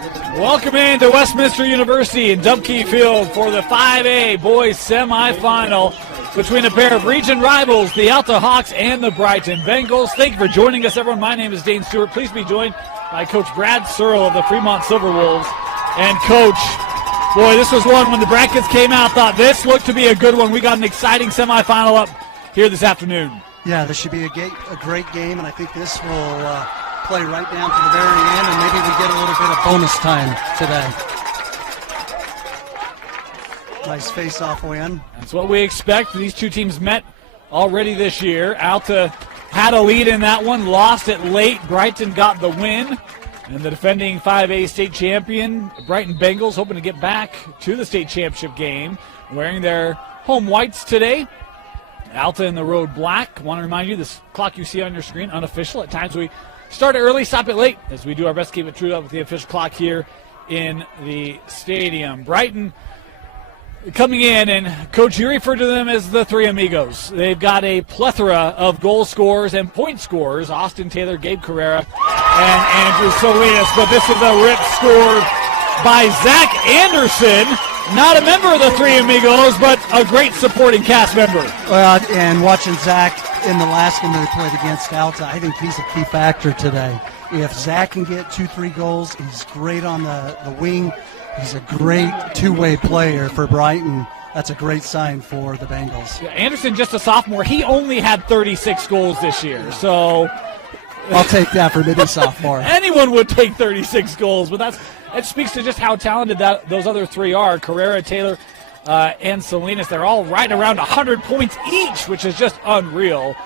Welcome into Westminster University in Dubkey Field for the 5A boys semifinal between a pair of region rivals, the Alta Hawks and the Brighton Bengals. Thank you for joining us, everyone. My name is Dane Stewart. Please be joined by Coach Brad Searle of the Fremont Silverwolves. And Coach, boy, this was one when the brackets came out, thought this looked to be a good one. We got an exciting semifinal up here this afternoon. Yeah, this should be a great game, and I think this will play right down to the very end, and maybe we get a little bit of bonus time today. Nice face-off win. That's what we expect. These two teams met already this year. Alta had a lead in that one, lost it late. Brighton got the win. And the defending 5A state champion, Brighton Bengals, hoping to get back to the state championship game, wearing their home whites today. Alta in the road black. Want to remind you, this clock you see on your screen, unofficial. At times we start it early, stop it late, as we do our best to keep it true up with the official clock here in the stadium. Brighton coming in, and Coach, you refer to them as the Three Amigos. They've got a plethora of goal scorers and point scorers, Austin Taylor, Gabe Carrera, and Andrew Salinas. But this is a rip score by Zach Anderson, not a member of the Three Amigos, but a great supporting cast member. Well, and watching Zach in the last game they played against Alta, I think he's a key factor today. If Zach can get 2-3 goals, he's great on the wing. He's a great two-way player for Brighton. That's a great sign for the Bengals. Yeah, Anderson, just a sophomore, he only had 36 goals this year, so I'll take that for maybe sophomore. Anyone would take 36 goals, but that speaks to just how talented those other three are. Carrera, Taylor, and Salinas, they're all right around 100 points each, which is just unreal.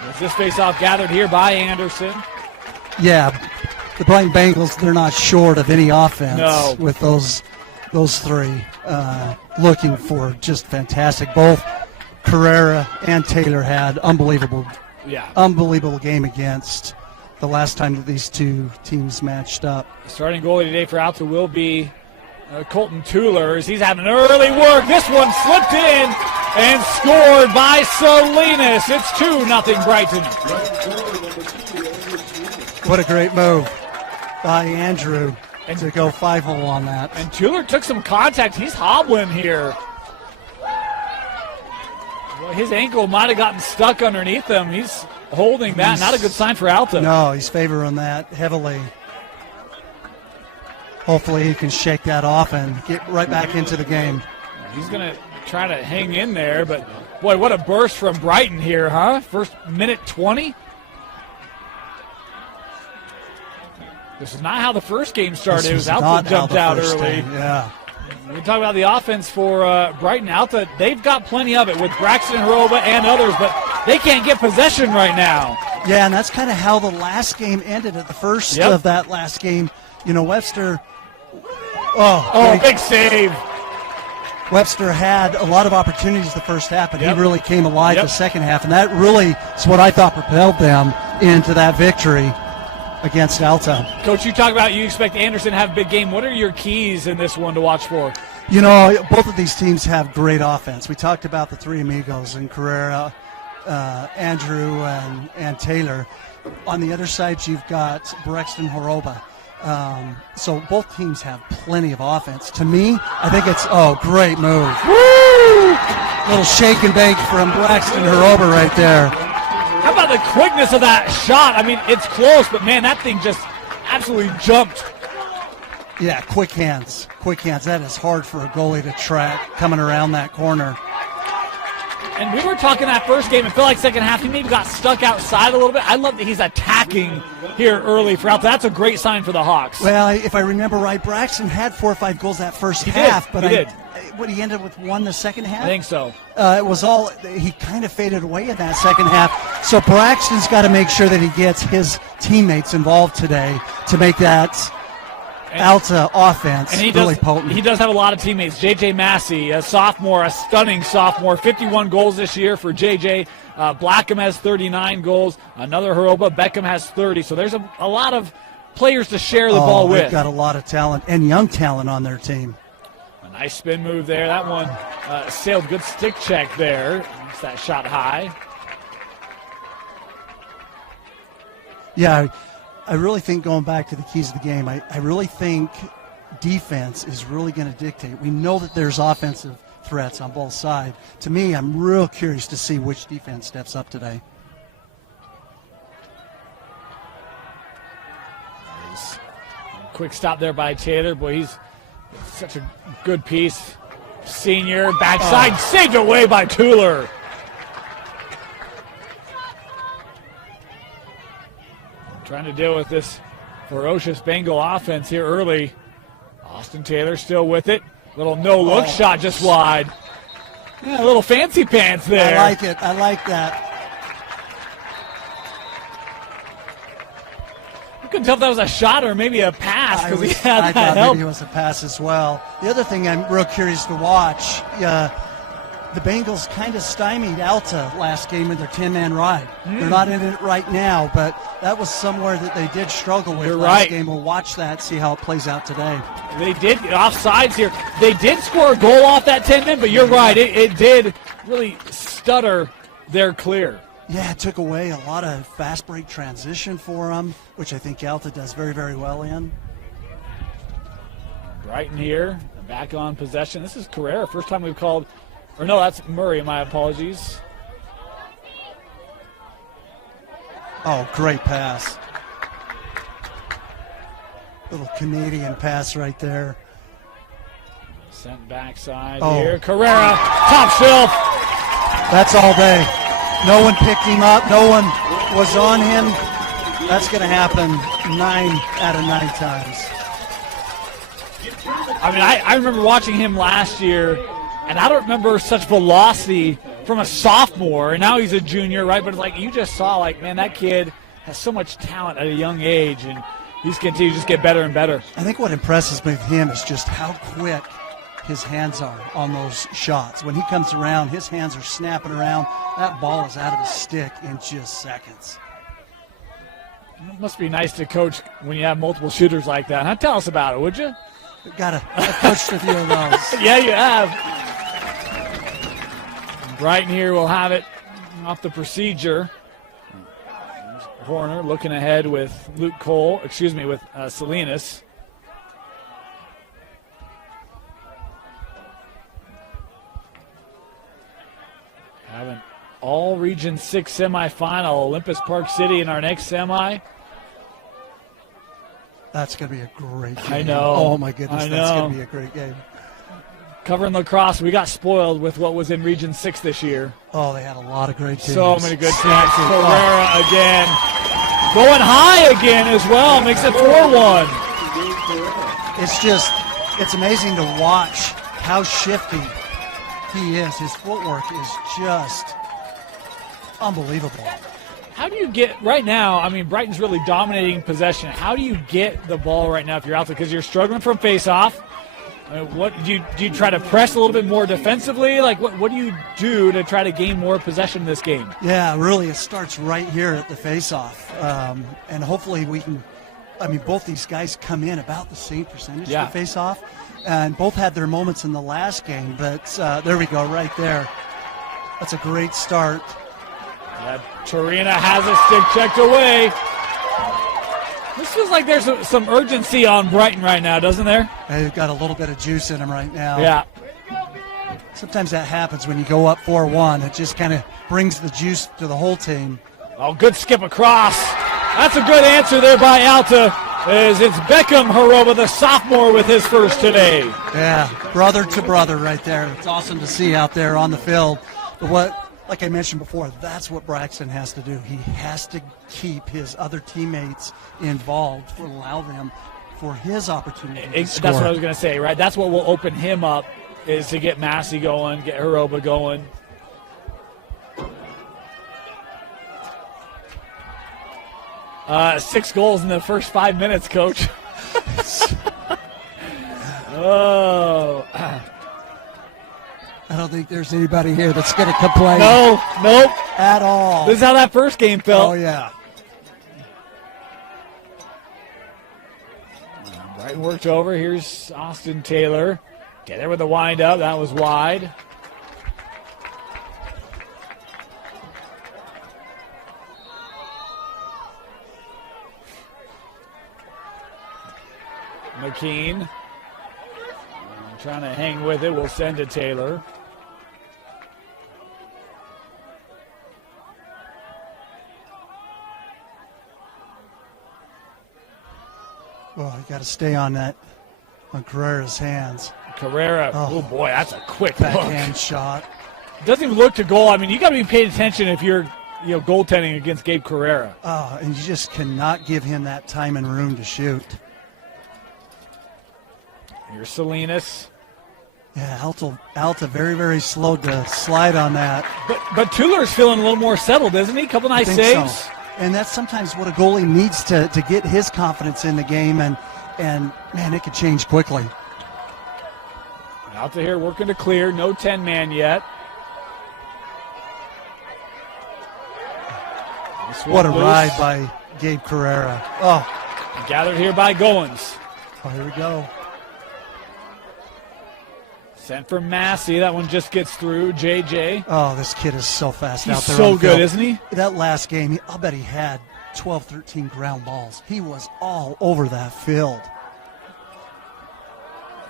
As this face-off gathered here by Anderson. Yeah, the Brighton Bengals, they're not short of any offense with those three. Looking for just fantastic. Both Carrera and Taylor had unbelievable game against the last time that these two teams matched up. Starting goalie today for Alta will be Colton Tueller, as he's having early work. This one slipped in and scored by Salinas. It's 2-0 Brighton. What a great move by Andrew to go 5-0 on that. And Tueller took some contact. He's hobbling here. Well, his ankle might have gotten stuck underneath him. He's holding that. Not a good sign for Alta. No, he's favoring that heavily. Hopefully he can shake that off and get right back into the game. He's going to try to hang in there, but boy, what a burst from Brighton here, huh? First minute 20. This is not how the first game started. It was Alta jumped out early. Yeah. We talk about the offense for Brighton. Alta, they've got plenty of it with Braxton Hroba and others, but they can't get possession right now. Yeah, and that's kind of how the last game ended at the first of that last game. You know, Webster. Big save. Webster had a lot of opportunities the first half, but he really came alive the second half, and that really is what I thought propelled them into that victory against Alta. Coach, you talk about you expect Anderson to have a big game. What are your keys in this one to watch for? You know, both of these teams have great offense. We talked about the Three Amigos and Carrera, Andrew, and Taylor. On the other side, you've got Braxton Hroba. So both teams have plenty of offense. To me, I think it's, great move. Woo! Little shake and bake from Braxton Hroba right there. How about the quickness of that shot? I mean, it's close, but, man, that thing just absolutely jumped. Yeah, quick hands. That is hard for a goalie to track coming around that corner. And we were talking that first game. It felt like second half he maybe got stuck outside a little bit. I love that he's attacking here early for Alta. That's a great sign for the Hawks. Well, if I remember right, Braxton had 4 or 5 goals that first half. But he ended with 1 the second half? I think so. It was all, he kind of faded away in that second half. So Braxton's got to make sure that he gets his teammates today to make that Alta offense really potent. He does have a lot of teammates. J.J. Massey, a sophomore, a stunning sophomore, 51 goals this year for J.J. Blackham has 39 goals. Another Hroba, Beckham has 30. So there's a lot of players to share the ball with. They've got a lot of talent and young talent on their team. A nice spin move there. That one sailed. Good stick check there. It's that shot high. Yeah, I really think going back to the keys of the game, I really think defense is really going to dictate. We know that there's offensive threats on both sides. To me, I'm real curious to see which defense steps up today. Quick stop there by Taylor. Boy, he's such a good piece. Senior, backside, saved away by Tueller. Trying to deal with this ferocious Bengal offense here early. Austin Taylor still with it. Little no-look shot just wide. Yeah, a little fancy pants there. I like it. I like that. I couldn't tell if that was a shot or maybe a pass because he had I that thought help. maybe it was a pass as well. The other thing I'm real curious to watch, the Bengals kind of stymied Alta last game in their 10-man ride. They're not in it right now, but that was somewhere that they did struggle with last game. We'll watch that, see how it plays out today. They did get offsides here. They did score a goal off that 10-man, but you're right. It did really stutter their clear. Yeah, it took away a lot of fast break transition for them, which I think Alta does very, very well in. Brighton here, back on possession. This is Carrera, first time we've called, or no, that's Murray, my apologies. Oh, great pass. Little Canadian pass right there. Sent backside here. Carrera, top shelf. That's all day. No one picked him up. No one was on him. That's going to happen 9 out of 9 times. I mean, I remember watching him last year, and I don't remember such velocity from a sophomore, and now he's a junior, right? But it's like you just saw, like, man, that kid has so much talent at a young age, and he's continuing to just get better and better. I think what impresses me with him is just how quick his hands are on those shots. When he comes around, his hands are snapping around. That ball is out of his stick in just seconds. It must be nice to coach when you have multiple shooters like that. Huh? Tell us about it, would you? I've coached a few of those. Yeah, you have. Brighton here will have it off the procedure. Horner looking ahead with with Salinas. Have an all Region 6 semifinal, Olympus Park City in our next semi. That's going to be a great game. I know. Oh, my goodness, that's going to be a great game. Covering lacrosse, we got spoiled with what was in Region 6 this year. Oh, they had a lot of great teams. So many good teams. Carrera again. Going high again as well. Makes it 4-1. It's amazing to watch how shifty he is. His footwork is just unbelievable. How do you get, right now, I mean, Brighton's really dominating possession. How do you get the ball right now if you're out there? Because you're struggling from face-off. What do you try to press a little bit more defensively? Like, what do you do to try to gain more possession in this game? Yeah, really, it starts right here at the face-off. And hopefully we can, both these guys come in about the same percentage for face-off. And both had their moments in the last game, but there we go, right there. That's a great start. Torina has a stick checked away. This feels like there's some urgency on Brighton right now, doesn't there? They've got a little bit of juice in them right now. Yeah. Sometimes that happens when you go up 4-1. It just kind of brings the juice to the whole team. Oh, good skip across. That's a good answer there by Alta. It's Beckham Haroba, the sophomore, with his first today. Yeah, brother to brother right there. It's awesome to see out there on the field. But like I mentioned before, that's what Braxton has to do. He has to keep his other teammates involved to allow them for his opportunity to score. That's what I was going to say, right? That's what will open him up, is to get Massey going, get Haroba going. 6 goals in the first 5 minutes, Coach. Oh. I don't think there's anybody here that's going to complain. No, nope. At all. This is how that first game felt. Oh, yeah. Brighton worked over. Here's Austin Taylor. Get there with the wind up. That was wide. McKean trying to hang with it. We'll send to Taylor. Oh, you got to stay on that, on Carrera's hands. Carrera, oh boy, that's a quick backhand shot. Doesn't even look to goal. I mean, you got to be paying attention if you're, goaltending against Gabe Carrera. Oh, and you just cannot give him that time and room to shoot. Here's Salinas. Yeah, Alta very, very slow to slide on that. But Tueler's feeling a little more settled, isn't he? Couple nice saves. So. And that's sometimes what a goalie needs to get his confidence in the game, and man, it could change quickly. Alta here working to clear. No 10-man yet. What a ride by Gabe Carrera. Oh. Gathered here by Goins. Oh, here we go. Sent for Massey. That one just gets through. JJ. Oh, this kid is so fast out there. He's so good, isn't he? That last game, I'll bet he had 12, 13 ground balls. He was all over that field.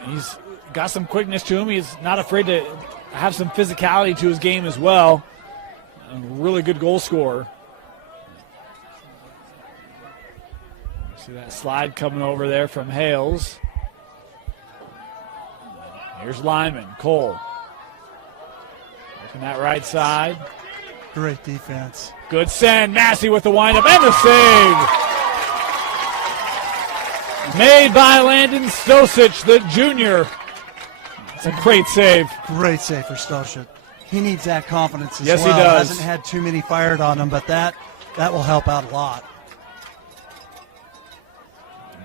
He's got some quickness to him. He's not afraid to have some physicality to his game as well. A really good goal scorer. See that slide coming over there from Hales. Here's Lyman, Cole. Looking that right side. Great defense. Good send. Massey with the windup and the save. Made by Landon Stosic, the junior. It's a great save. Great save for Stosic. He needs that confidence as well. Yes, he does. Hasn't had too many fired on him, but that will help out a lot.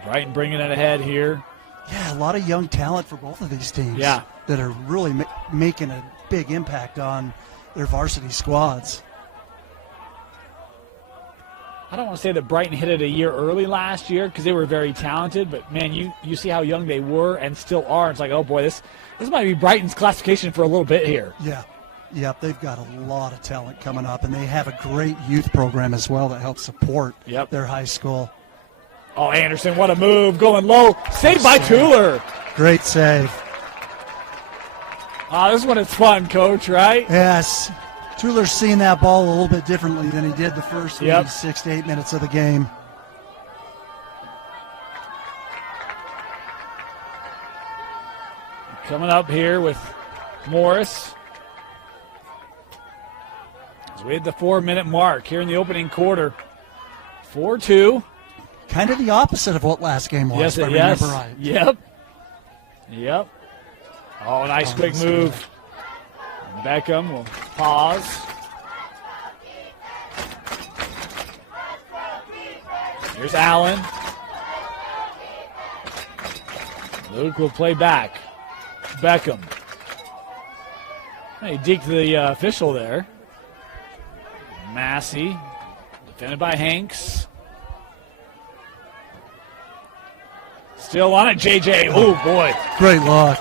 Brighton bringing it ahead here. Yeah, a lot of young talent for both of these teams. Yeah. That are really making a big impact on their varsity squads. I don't want to say that Brighton hit it a year early last year because they were very talented, but, man, you see how young they were and still are. It's like, oh, boy, this might be Brighton's classification for a little bit here. Yeah. Yep, they've got a lot of talent coming up, and they have a great youth program as well that helps support their high school. Oh, Anderson, what a move. Going low. Saved by Tueler. Great save. This one is fun, Coach, right? Yes. Tueler's seeing that ball a little bit differently than he did the first 6 to 8 minutes of the game. Coming up here with Morris. As we hit the 4-minute mark here in the opening quarter. 4-2. Kind of the opposite of what last game was, if I remember right. Yep. Oh, nice quick move. Beckham will pause. Here's Allen. Luke will play back. Beckham. He deked the official there. Massey. Defended by Hanks. Still on it, JJ. Oh, boy. Great luck.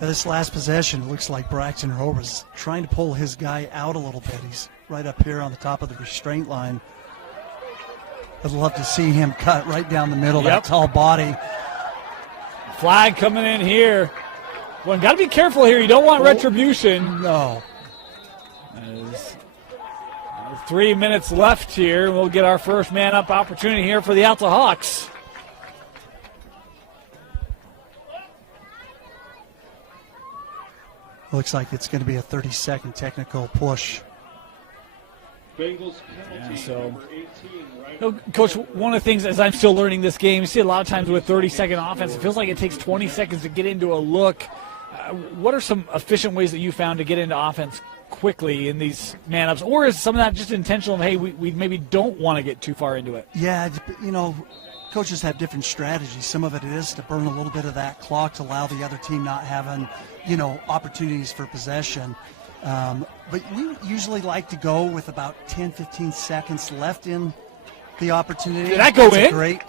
This last possession looks like Braxton Rowe was trying to pull his guy out a little bit. He's right up here on the top of the restraint line. I'd love to see him cut right down the middle, that tall body. Flag coming in here. Well, got to be careful here. You don't want retribution. No. 3 minutes left here. We'll get our first man-up opportunity here for the Alta Hawks. Looks like it's going to be a 30-second technical push. Bengals penalty, number 18, Coach, one of the things as I'm still learning this game, you see a lot of times with 30-second offense, it feels like it takes 20 seconds to get into a look. What are some efficient ways that you found to get into offense quickly in these man-ups? Or is some of that just intentional, hey, we maybe don't want to get too far into it? Yeah, coaches have different strategies. Some of it is to burn a little bit of that clock to allow the other team not having, opportunities for possession. But we usually like to go with about 10, 15 seconds left in the opportunity. Did that go in? Great.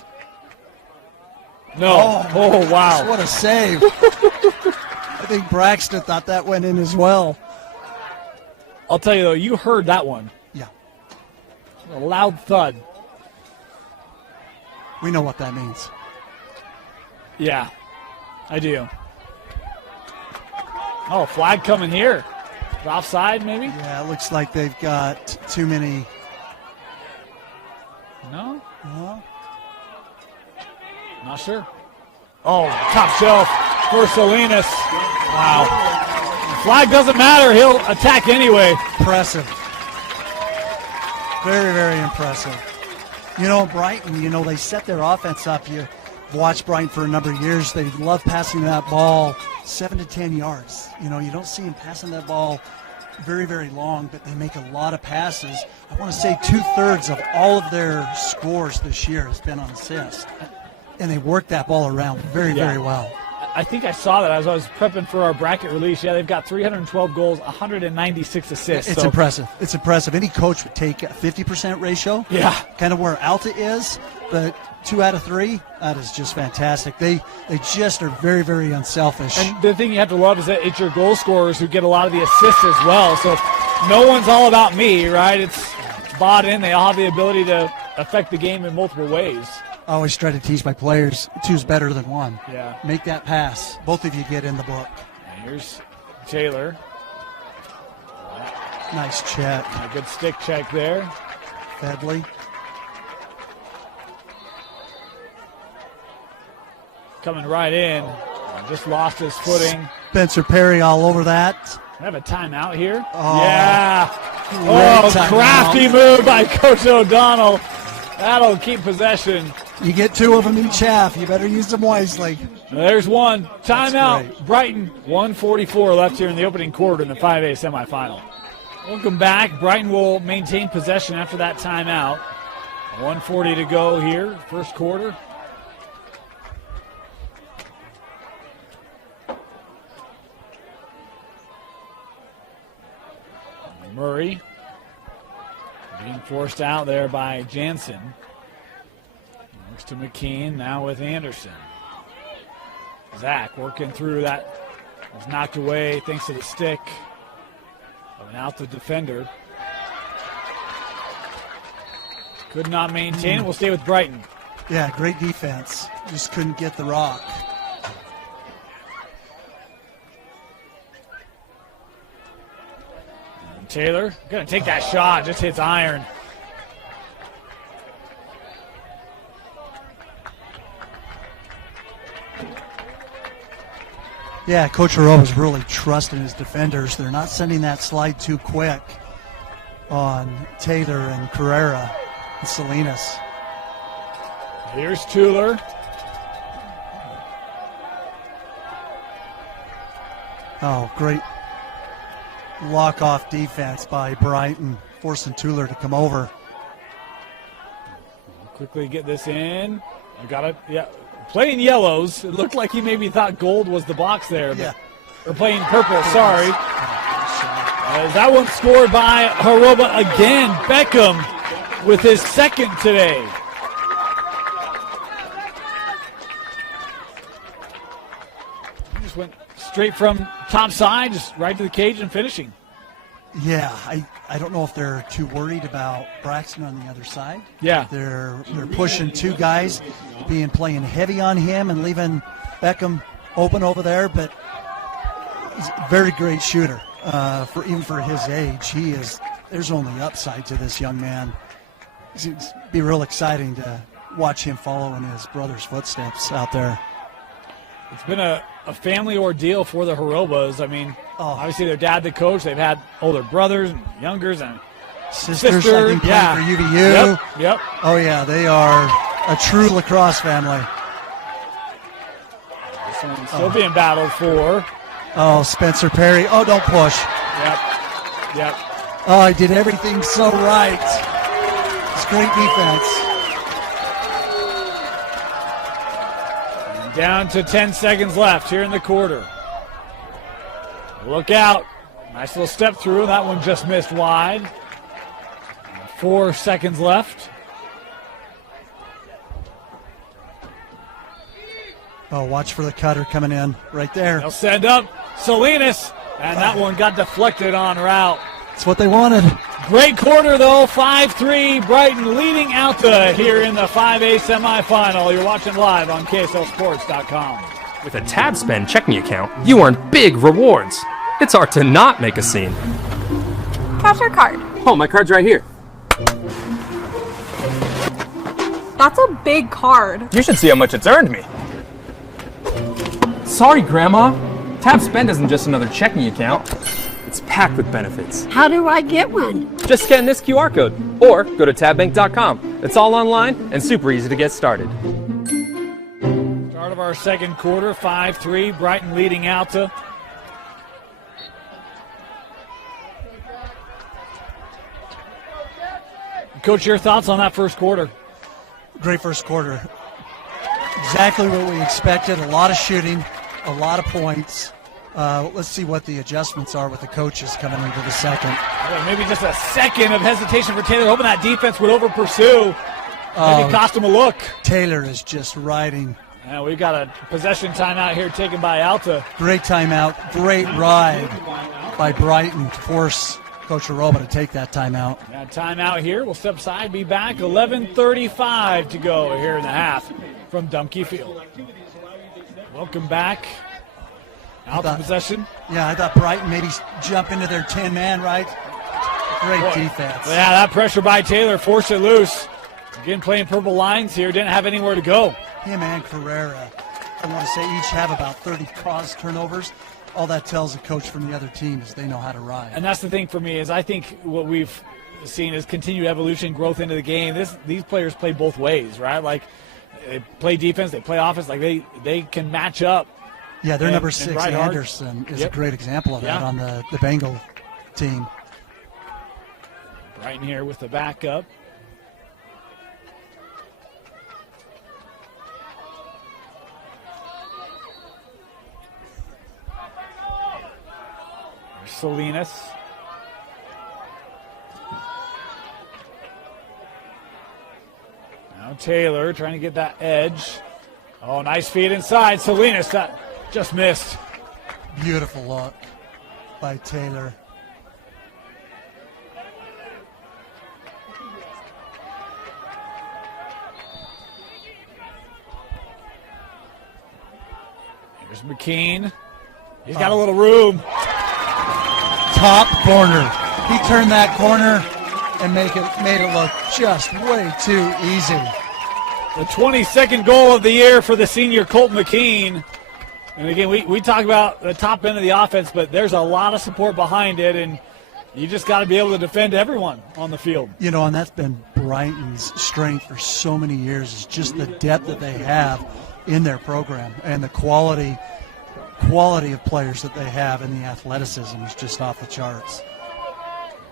No. Oh, wow. What a save. I think Braxton thought that went in as well. I'll tell you, though, you heard that one. Yeah. A loud thud. We know what that means. Yeah, I do. Oh, flag coming here. Offside, maybe? Yeah, it looks like they've got too many. No? No? Not sure. Oh, top shelf for Salinas. Wow. Flag doesn't matter. He'll attack anyway. Impressive. Very, very impressive. You know, Brighton, they set their offense up. You've watched Brighton for a number of years. They love passing that ball 7 to 10 yards. You don't see them passing that ball very, very long, but they make a lot of passes. I want to say 2/3 of all of their scores this year has been on assists. And they work that ball around very, very well. I think I saw that as I was prepping for our bracket release. Yeah, they've got 312 goals, 196 assists. It's impressive. It's impressive. Any coach would take a 50% ratio. Yeah. Kind of where Alta is, but 2 out of 3, that is just fantastic. They just are very, very unselfish. And the thing you have to love is that it's your goal scorers who get a lot of the assists as well. So no one's all about me, right? It's bought in. They all have the ability to affect the game in multiple ways. I always try to teach my players, 2's better than 1. Yeah. Make that pass. Both of you get in the book. Here's Taylor. Nice check. A good stick check there. Fedley. Coming right in. Just lost his footing. Spencer Perry all over that. We have a timeout here. Oh, yeah. timeout. Crafty move by Coach O'Donnell. That'll keep possession. You get 2 of them each half. You better use them wisely. There's one. Timeout. Great. Brighton, 1:44 left here in the opening quarter in the 5A semifinal. Welcome back. Brighton will maintain possession after that timeout. 1:40 to go here, first quarter. Murray being forced out there by Jansen. Looks to McKean, now with Anderson. Zach working through that. Was knocked away thanks to the stick of an Alta defender. Could not maintain it. We'll stay with Brighton. Yeah, great defense. Just couldn't get the rock. Taylor going to take that shot, just hits iron. Yeah, Coach Haro is really trusting his defenders. They're not sending that slide too quick on Taylor and Carrera and Salinas. Here's Tuller. Oh, great lock-off defense by Brighton, forcing Tuller to come over. Quickly get this in. I got it. Yeah, playing yellows. It looked like he maybe thought gold was the box there. But, yeah. Or playing purple, sorry. That one scored by Haroba again. Beckham with his second today. He just went straight from top side, just right to the cage and finishing. Yeah, I don't know if they're too worried about Braxton on the other side. Yeah. They're pushing 2 guys, playing heavy on him and leaving Beckham open over there, but he's a very great shooter. Even for his age, there's only upside to this young man. It'd be real exciting to watch him follow in his brother's footsteps out there. It's been a family ordeal for the Harobas. I mean, obviously their dad, the coach, they've had older brothers and youngers and sisters. I think playing for UVU. Yep. Oh yeah, they are a true lacrosse family. This one's still being battled for. Oh, Spencer Perry. Oh, don't push. Yep. Oh, he did everything so right. It's great defense. Down to 10 seconds left here in the quarter. Look out. Nice little step through. That one just missed wide. 4 seconds left. Oh, watch for the cutter coming in right there. They'll send up Salinas, and that one got deflected en route. That's what they wanted. Great quarter, though. 5-3, Brighton leading Alta here in the 5A semifinal. You're watching live on KSLSports.com. With a tab spend checking account, you earn big rewards. It's hard to not make a scene. Cash or card? Oh, my card's right here. That's a big card. You should see how much it's earned me. Sorry, Grandma. Tab spend isn't just another checking account. It's packed with benefits. How do I get one? Just scan this QR code or go to tabbank.com. It's all online and super easy to get started. Start of our second quarter, 5-3, Brighton leading Alta. Coach, your thoughts on that first quarter? Great first quarter. Exactly what we expected. A lot of shooting, a lot of points. Let's see what the adjustments are with the coaches coming into the second. Yeah, maybe just a second of hesitation for Taylor, hoping that defense would over-pursue. Maybe cost him a look. Taylor is just riding. Yeah, we've got a possession timeout here taken by Alta. Great timeout, great ride by Brighton to force Coach Horoba to take that timeout. Yeah, timeout here. We'll step aside, be back. 11:35 to go here in the half from Dumke Field. Welcome back. Alta possession. Yeah, I thought Brighton maybe jump into their 10-man, right? Great defense. Yeah, that pressure by Taylor forced it loose. Again, playing purple lines here. Didn't have anywhere to go. Him and Carrera, I want to say, each have about 30 caused turnovers. All that tells a coach from the other team is they know how to ride. And that's the thing for me is I think what we've seen is continued evolution, growth into the game. These players play both ways, right? Like they play defense, they play offense. Like they can match up. Yeah, their number 6, Anderson, is a great example of that on the Bengal team. Brighton here with the backup. There's Salinas. Now Taylor trying to get that edge. Oh, nice feed inside. Salinas just missed. Beautiful look by Taylor. Here's McKean. He's got a little room. Top corner. He turned that corner and made it look just way too easy. The 22nd goal of the year for the senior Colt McKean. And again, we talk about the top end of the offense, but there's a lot of support behind it, and you just got to be able to defend everyone on the field. You know, and that's been Brighton's strength for so many years, is just the depth that they have in their program and the quality of players that they have, and the athleticism is just off the charts.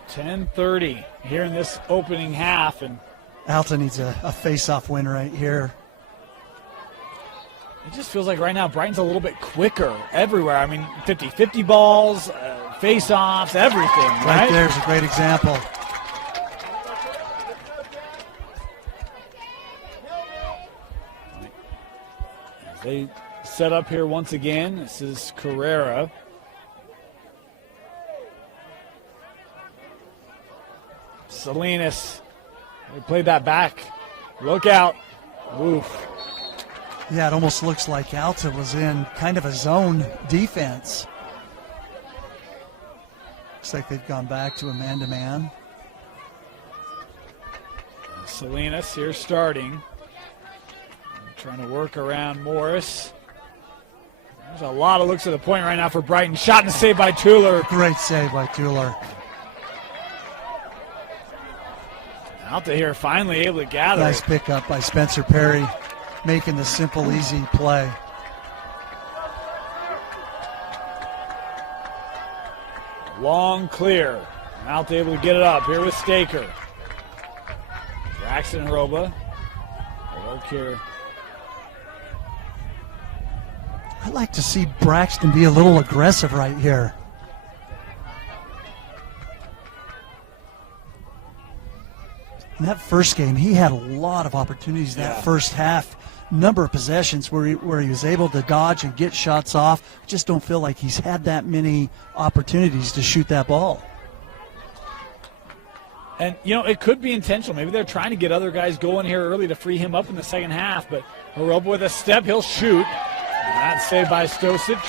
10:30 here in this opening half, and Alta needs a face-off win right here. it just feels like right now Brighton's a little bit quicker everywhere. I mean, 50-50 balls, face-offs, everything, right? Right there's a great example. As they set up here once again, this is Carrera. Salinas, they played that back. Look out. Oof. Yeah, it almost looks like Alta was in kind of a zone defense. Looks like they've gone back to a man-to-man. Salinas here starting. Trying to work around Morris. There's a lot of looks at the point right now for Brighton. Shot and save by Tuller. Great save by Tuller. Alta here finally able to gather. Nice pickup by Spencer Perry, making the simple, easy play. Long clear. Alta able to get it up here with Staker. Braxton Horoba. Work here. I'd like to see Braxton be a little aggressive right here. In that first game, he had a lot of opportunities in that first half. Number of possessions where he was able to dodge and get shots off. I just don't feel like he's had that many opportunities to shoot that ball. And, it could be intentional. Maybe they're trying to get other guys going here early to free him up in the second half. But Horoba with a step, he'll shoot. And that's saved by Stosic.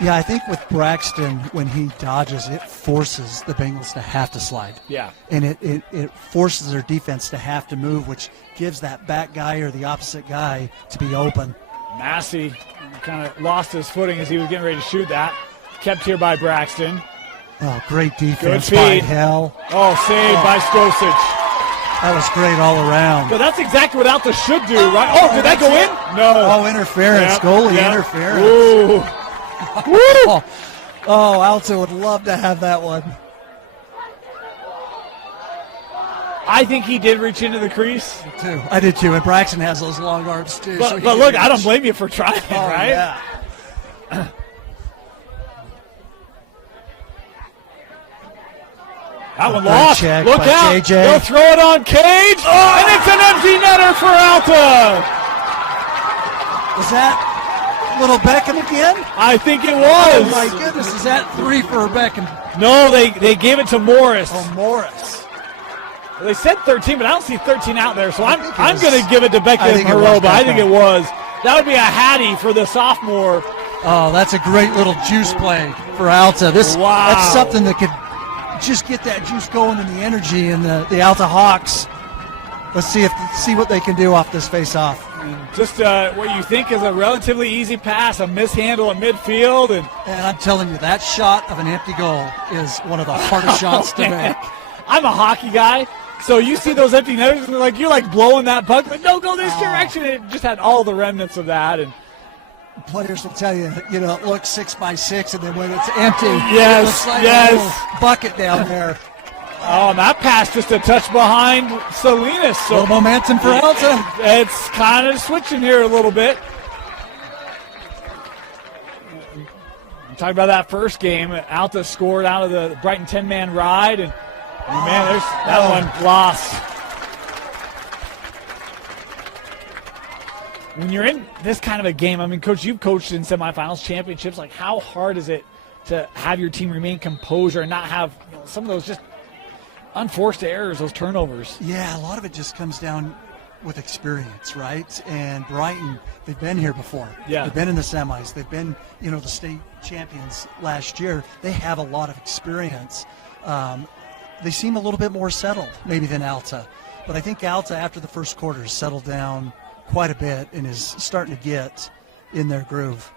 Yeah, I think with Braxton, when he dodges, it forces the Bengals to have to slide. Yeah. And it forces their defense to have to move, which gives that back guy or the opposite guy to be open. Massey kind of lost his footing as he was getting ready to shoot that. Kept here by Braxton. Oh, great defense Good by feed. Hell. Oh, saved by Stosic. That was great all around. But that's exactly what Alta should do, right? Oh, did that go in? No. Oh, interference. Yep, Goalie yep. interference. Ooh. Oh, Alta would love to have that one. I think he did reach into the crease. I did too. And Braxton has those long arms too. But look, I don't blame you for trying, right? Yeah. That one lost. Check Look by out. JJ. They'll throw it on Cage. And it's an empty netter for Alta. Was that little Beckham again? I think it was. Oh, my goodness. Is that 3 for Beckham? No, they gave it to Morris. Oh, Morris. Well, they said 13, but I don't see 13 out there. So I'm was- going to give it to Beckham I think it was Horoba. I think Beckham. it was. That would be a hattie for the sophomore. Oh, that's a great little juice play for Alta. Wow. That's something that could just get that juice going and the energy in the Alta Hawks. Let's see what they can do off this face-off. Just what you think is a relatively easy pass, a mishandle at midfield. And I'm telling you, that shot of an empty goal is one of the hardest shots to make. I'm a hockey guy, so you see those empty netters, and you're blowing that puck, like, no, go this direction. And it just had all the remnants of that. And players will tell you, it looks 6 by 6, and then when it's empty, Yes, it looks like yes. a little bucket down there. Oh, and that pass just a touch behind Salinas. A So little momentum for Alta. it's kind of switching here a little bit. I'm talking about that first game. Alta scored out of the Brighton 10-man ride, and man, there's that one lost. When you're in this kind of a game, Coach, you've coached in semifinals, championships. How hard is it to have your team remain composure and not have some of those just unforced errors, those turnovers? Yeah, a lot of it just comes down with experience, right? And Brighton, they've been here before. Yeah. They've been in the semis. They've been, the state champions last year. They have a lot of experience. They seem a little bit more settled maybe than Alta. But I think Alta, after the first quarter, has settled down quite a bit and is starting to get in their groove.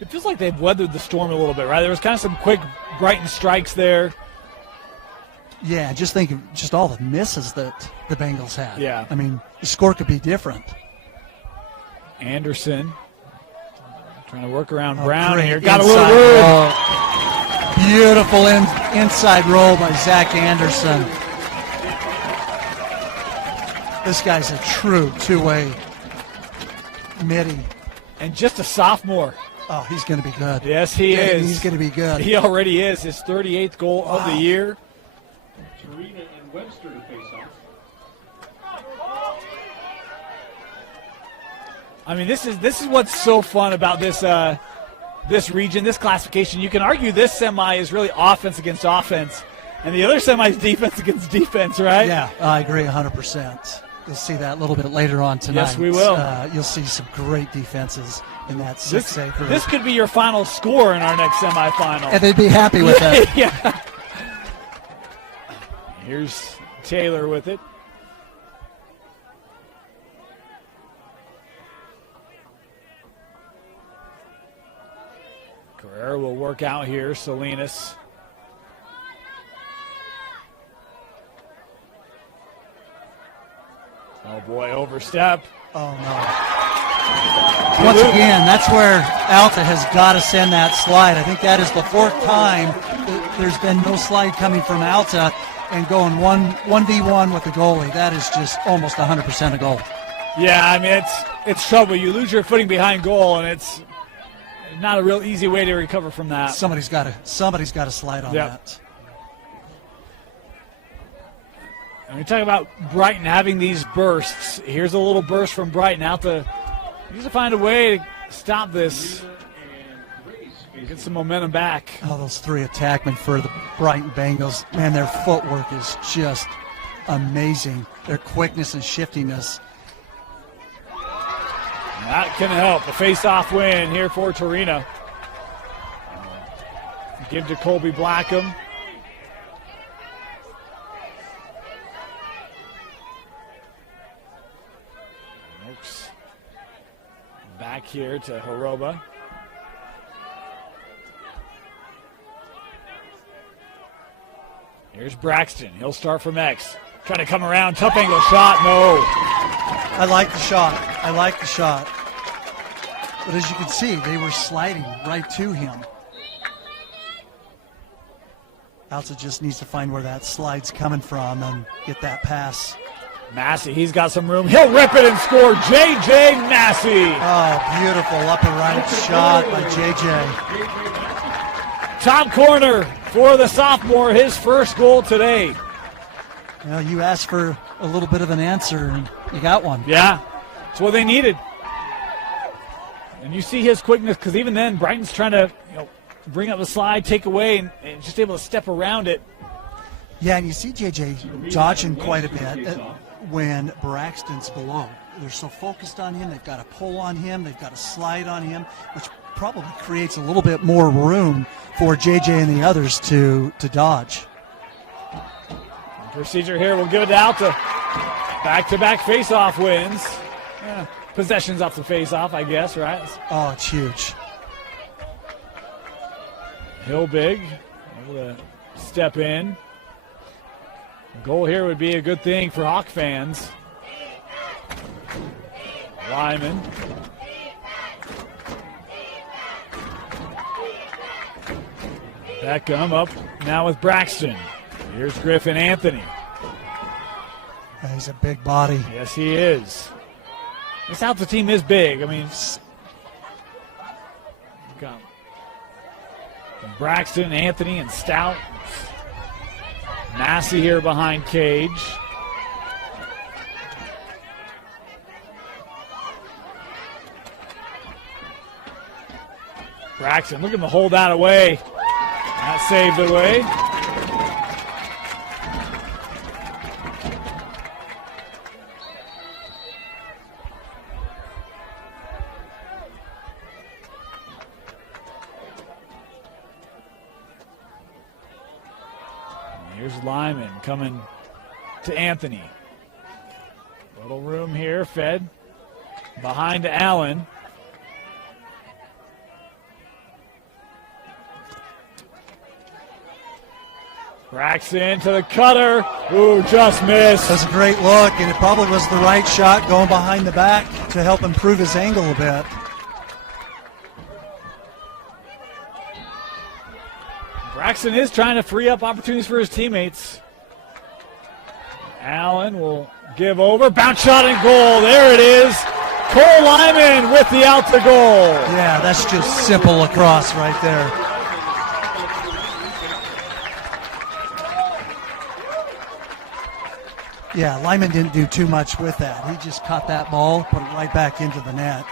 It feels like they've weathered the storm a little bit, right? There was kind of some quick Brighton strikes there. Yeah, just think of just all the misses that the Bengals had. Yeah. The score could be different. Anderson trying to work around Brown great here. Got a inside little room. roll. Beautiful inside roll by Zach Anderson. This guy's a true two-way midi. And just a sophomore. Oh, he's going to be good. Yes, he is. He's going to be good. He already is. His 38th goal of the year. Torina and Webster to face off. This is what's so fun about this region, this classification. You can argue this semi is really offense against offense, and the other semi is defense against defense, right? Yeah, I agree 100%. You'll see that a little bit later on tonight. Yes, we will. You'll see some great defenses in that 6A group. This could be your final score in our next semifinal. And they'd be happy with that. Yeah. Here's Taylor with it. Carrera will work out here. Salinas. Oh, boy, overstep. Oh, no. Once again, that's where Alta has got to send that slide. I think that is the fourth time that there's been no slide coming from Alta and going 1v1 with the goalie. That is just almost 100% a goal. Yeah, it's trouble. You lose your footing behind goal, and it's not a real easy way to recover from that. Somebody's got to slide on that. And we talk about Brighton having these bursts. Here's a little burst from Brighton. Alta needs to find a way to stop this. Get some momentum back. Oh, those three attackmen for Brighton Bengals. Man, their footwork is just amazing. Their quickness and shiftiness. That can help. A face-off win here for Torino. Give to Colby Blackham. Oaks back here to Horoba. Here's Braxton. He'll start from X. Trying to come around. Tough angle shot. No. I like the shot. I like the shot. But as you can see, they were sliding right to him. Alta just needs to find where that slide's coming from and get that pass. Massey, he's got some room. He'll rip it and score. J.J. Massey. Oh, beautiful upper right shot by J.J. Top corner for the sophomore, his first goal today. Well, you asked for a little bit of an answer, and you got one. Yeah, it's what they needed. And you see his quickness, because even then, Brighton's trying to bring up the slide, take away, and just able to step around it. Yeah, and you see J.J. dodging quite a bit when Braxton's below. They're so focused on him. They've got a pull on him. They've got a slide on him, which probably creates a little bit more room for J.J. and the others to dodge. Procedure here, we'll give it to Alta. Back-to-back face-off wins. Yeah, possessions off the face-off, I guess, right? Oh, it's huge. Hilbig able to step in. A goal here would be a good thing for Hawk fans. Lyman. Beckham up now with Braxton. Here's Griffin Anthony. Yeah, he's a big body. Yes, he is. This Alta team is big. I mean, got Braxton, Anthony, and Stout. Massey here behind Cage. Braxton looking to hold that away. That saved away. Here's Lyman coming to Anthony. Little room here, fed behind to Allen. Braxton to the cutter. Ooh, just missed. That's a great look, and it probably was the right shot going behind the back to help improve his angle a bit. Braxton is trying to free up opportunities for his teammates. Allen will give over. Bounce shot and goal. There it is. Cole Lyman with the Alta goal. Yeah, that's just simple lacrosse right there. Yeah, Lyman didn't do too much with that. He just caught that ball, put it right back into the net.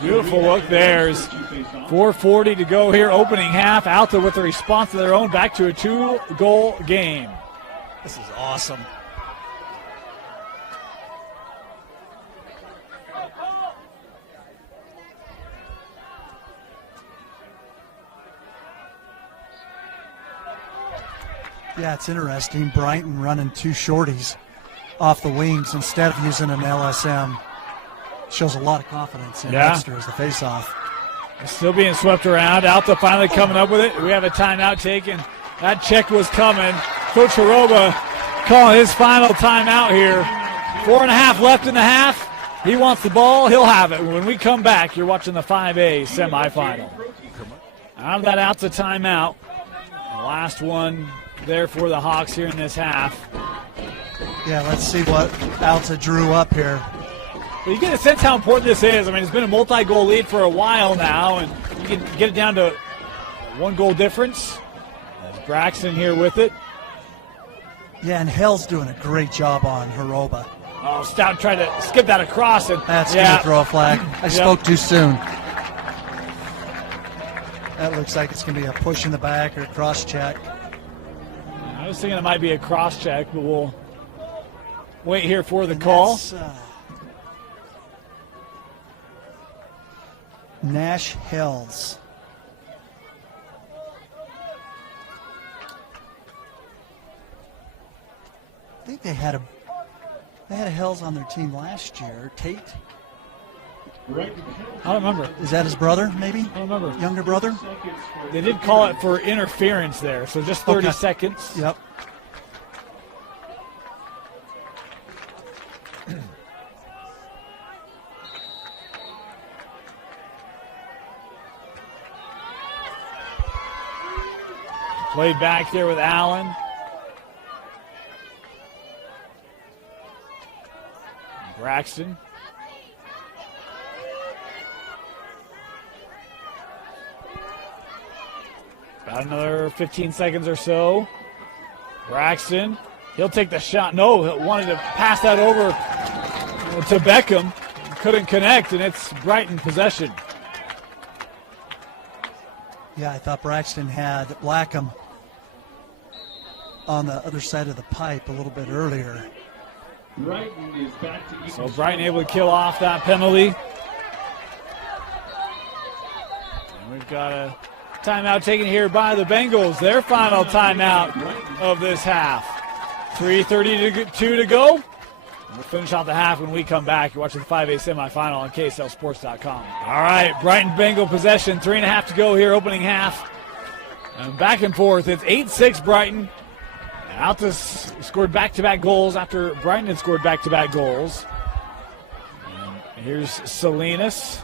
Beautiful look there. 4:40 to go here, opening half. Alta with a response to their own, back to a 2-goal game. This is awesome. Yeah, it's interesting. Brighton running 2 shorties off the wings instead of using an LSM. Shows a lot of confidence in Webster as the face-off. Still being swept around. Alta finally coming up with it. We have a timeout taken. That check was coming. Coach Horoba calling his final timeout here. 4.5 left in the half. He wants the ball. He'll have it. When we come back, you're watching the 5A semifinal. Out of that Alta timeout. The last one there for the Hawks here in this half. Yeah, let's see what Alta drew up here. Well, you get a sense how important this is. I mean, it's been a multi-goal lead for a while now, and you can get it down to 1-goal difference. There's Braxton here with it. Yeah, and Hell's doing a great job on Horoba. Oh, Stout tried to skip that across. And that's going to throw a flag. I spoke too soon. That looks like it's going to be a push in the back or a cross check. I was thinking it might be a cross check, but we'll wait here for the call. Nash Hills. I think they had a Hells on their team last year. Tate? I don't remember. Is that his brother, maybe? I don't remember. Younger brother? They did call it for interference there, so just 30 seconds. Yep. Played back there with Allen. Braxton. About another 15 seconds or so. Braxton, he'll take the shot. No, he wanted to pass that over to Beckham. Couldn't connect, and it's Brighton possession. Yeah, I thought Braxton had Blackham on the other side of the pipe a little bit earlier. Brighton is back to even. So Brighton able to kill off that penalty. And we've got a timeout taken here by the Bengals. Their final timeout of this half. 3:32 to go. We'll finish off the half when we come back. You're watching the 5A semifinal on KSLSports.com. All right, Brighton Bengal possession. 3.5 to go here, opening half. And back and forth. It's 8-6 Brighton. Alta scored back-to-back goals after Brighton had scored back-to-back goals. And here's Salinas.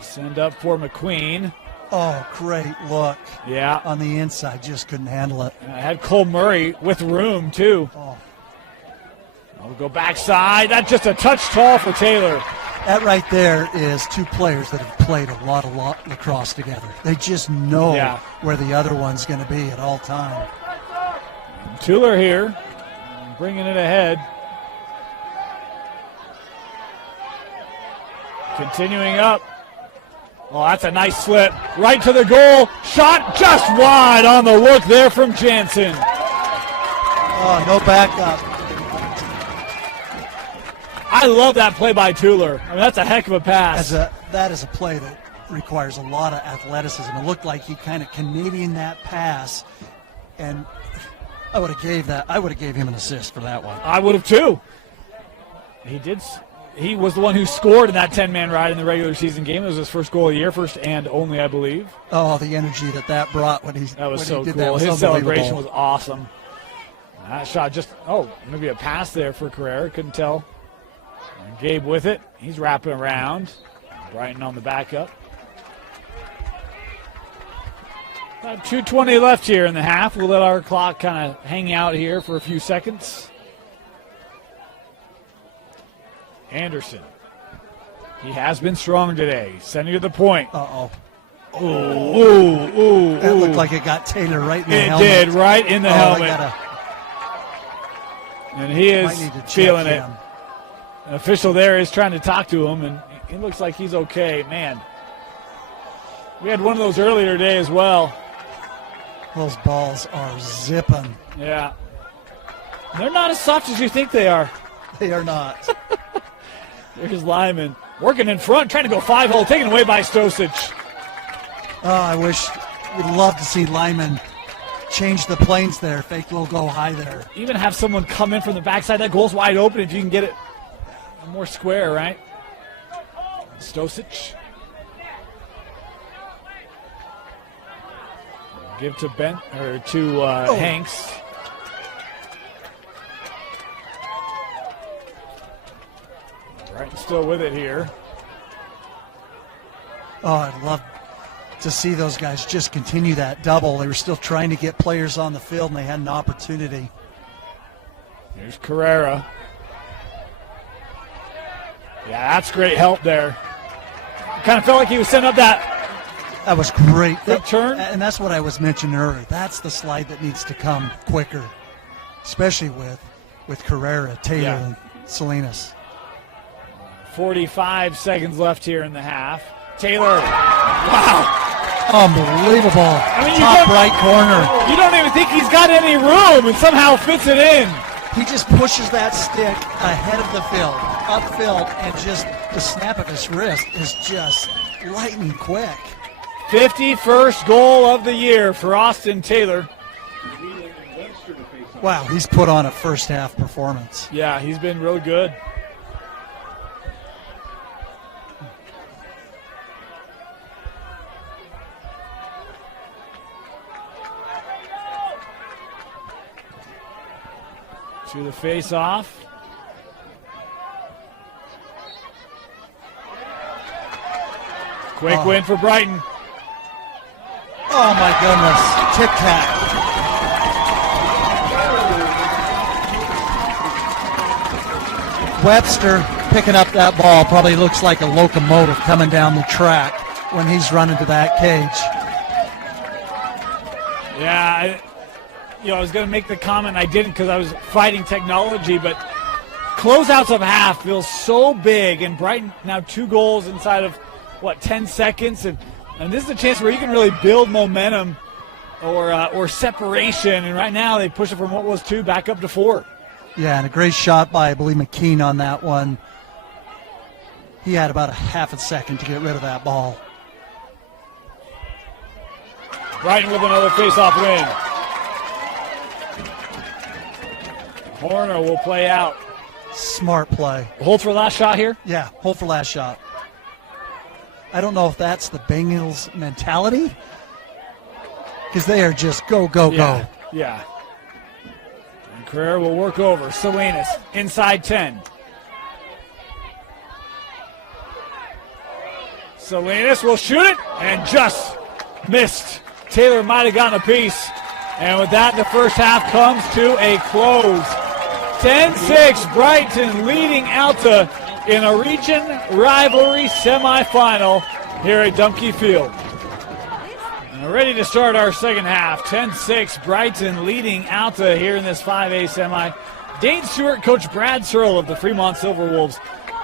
Send up for McQueen. Oh, great look. Yeah. On the inside, just couldn't handle it. I had Cole Murray with room, too. Oh. We'll go backside. That's just a touch tall for Taylor. That right there is two players that have played a lot of lacrosse together. They just know where the other one's going to be at all time. Tuller here, bringing it ahead. Continuing up. Oh, that's a nice slip. Right to the goal. Shot just wide on the look there from Jansen. Oh, no backup. I love that play by Tuller. I mean, that's a heck of a pass. That is a play that requires a lot of athleticism. It looked like he kind of Canadian that pass, and I would have gave him an assist for that one. I would have too. He was the one who scored in that 10-man ride in the regular season game. It was his first goal of the year, first and only, I believe. Oh, the energy that brought when he that was when so he did cool. That was his celebration was awesome. That shot maybe a pass there for Carrera. Couldn't tell. And Gabe with it. He's wrapping around. Brighton on the backup. About 2:20 left here in the half. We'll let our clock kind of hang out here for a few seconds. Anderson. He has been strong today. Sending to the point. Uh-oh. Ooh. That looked like it got Taylor right in the helmet. It did, right in the helmet. And he is feeling it. An official there is trying to talk to him, and he looks like he's okay. Man, we had one of those earlier today as well. Those balls are zipping. Yeah. They're not as soft as you think they are. They are not. There's Lyman working in front, trying to go 5-hole, taken away by Stosic. Oh, we'd love to see Lyman change the planes there. Fake low, go high there. Even have someone come in from the backside. That goal's wide open if you can get it more square, right? Stosic. Give to Hanks. Brighton still with it here. Oh, I'd love to see those guys just continue that double. They were still trying to get players on the field, and they had an opportunity. Here's Carrera. Yeah, that's great help there. Kind of felt like he was setting up that. That was great. That turn. And that's what I was mentioning earlier. That's the slide that needs to come quicker, especially with Carrera, Taylor, and Salinas. 45 seconds left here in the half. Taylor. Wow. Unbelievable. I mean, Top right corner. You don't even think he's got any room and somehow fits it in. He just pushes that stick ahead of the field, upfield, and just the snap of his wrist is just lightning quick. 51st goal of the year for Austin Taylor. Wow, he's put on a first half performance. Yeah, he's been real good. To the face-off. Quick win for Brighton. Oh my goodness, tic-tac. Webster picking up that ball probably looks like a locomotive coming down the track when he's running to that cage. Yeah, I was going to make the comment. I didn't because I was fighting technology, but closeouts of half feels so big, and Brighton now 2 goals inside of, 10 seconds, and this is a chance where you can really build momentum or separation, and right now they push it from what was 2 back up to 4. Yeah, and a great shot by, I believe, McKean on that one. He had about a half a second to get rid of that ball. Brighton with another face-off win. Horner will play out. Smart play. Hold for last shot here? Yeah, hold for last shot. I don't know if that's the Bengals mentality, because they are just go, go, go. Yeah. And Carrera will work over. Salinas inside 10. Salinas will shoot it and just missed. Taylor might have gotten a piece. And with that, the first half comes to a close. 10-6, Brighton leading Alta in a region rivalry semifinal here at Dumke Field. And ready to start our second half. 10-6, Brighton leading Alta here in this 5A semi. Dane Stewart, Coach Brad Searle of the Fremont Silverwolves.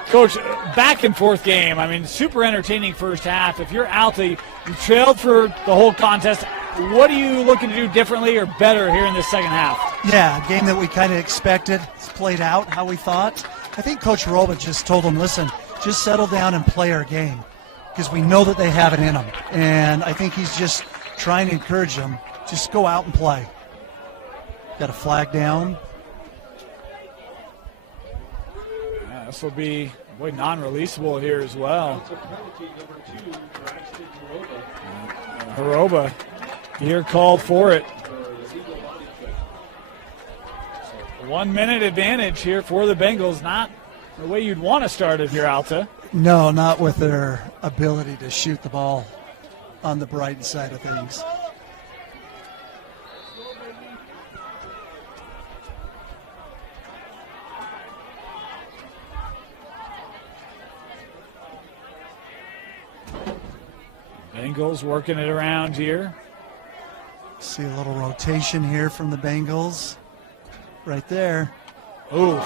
Coach, back and forth game. I mean, super entertaining first half. If you're Alta, you trailed for the whole contest. What are you looking to do differently or better here in this second half? Yeah, a game that we kind of expected. It's played out how we thought. I think Coach Roba just told them, listen, just settle down and play our game because we know that they have it in them. And I think he's just trying to encourage them, just go out and play. Got a flag down. Yeah, this will be non-releasable here as well. Horoba here called for it. 1 minute advantage here for the Bengals. Not the way you'd want to start it here, Alta. No, not with their ability to shoot the ball on the Brighton side of things. Bengals working it around here. See a little rotation here from the Bengals. Right there. Ooh.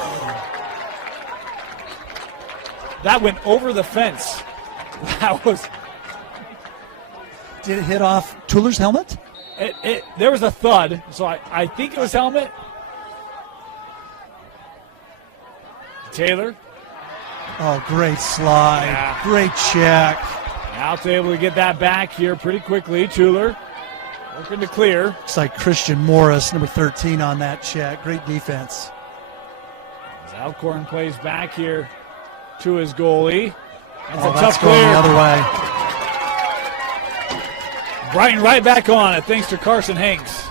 That went over the fence. That was. Did it hit off Tuller's helmet? There was a thud, so I think it was helmet. Taylor. Oh, great slide. Yeah. Great check. Alta able to get that back here pretty quickly. Tuller working to clear. Looks like Christian Morris, number 13 on that check. Great defense. As Alcorn plays back here to his goalie. That's a that's tough going clear. the other way. Brighton right back on it thanks to Carson Hanks.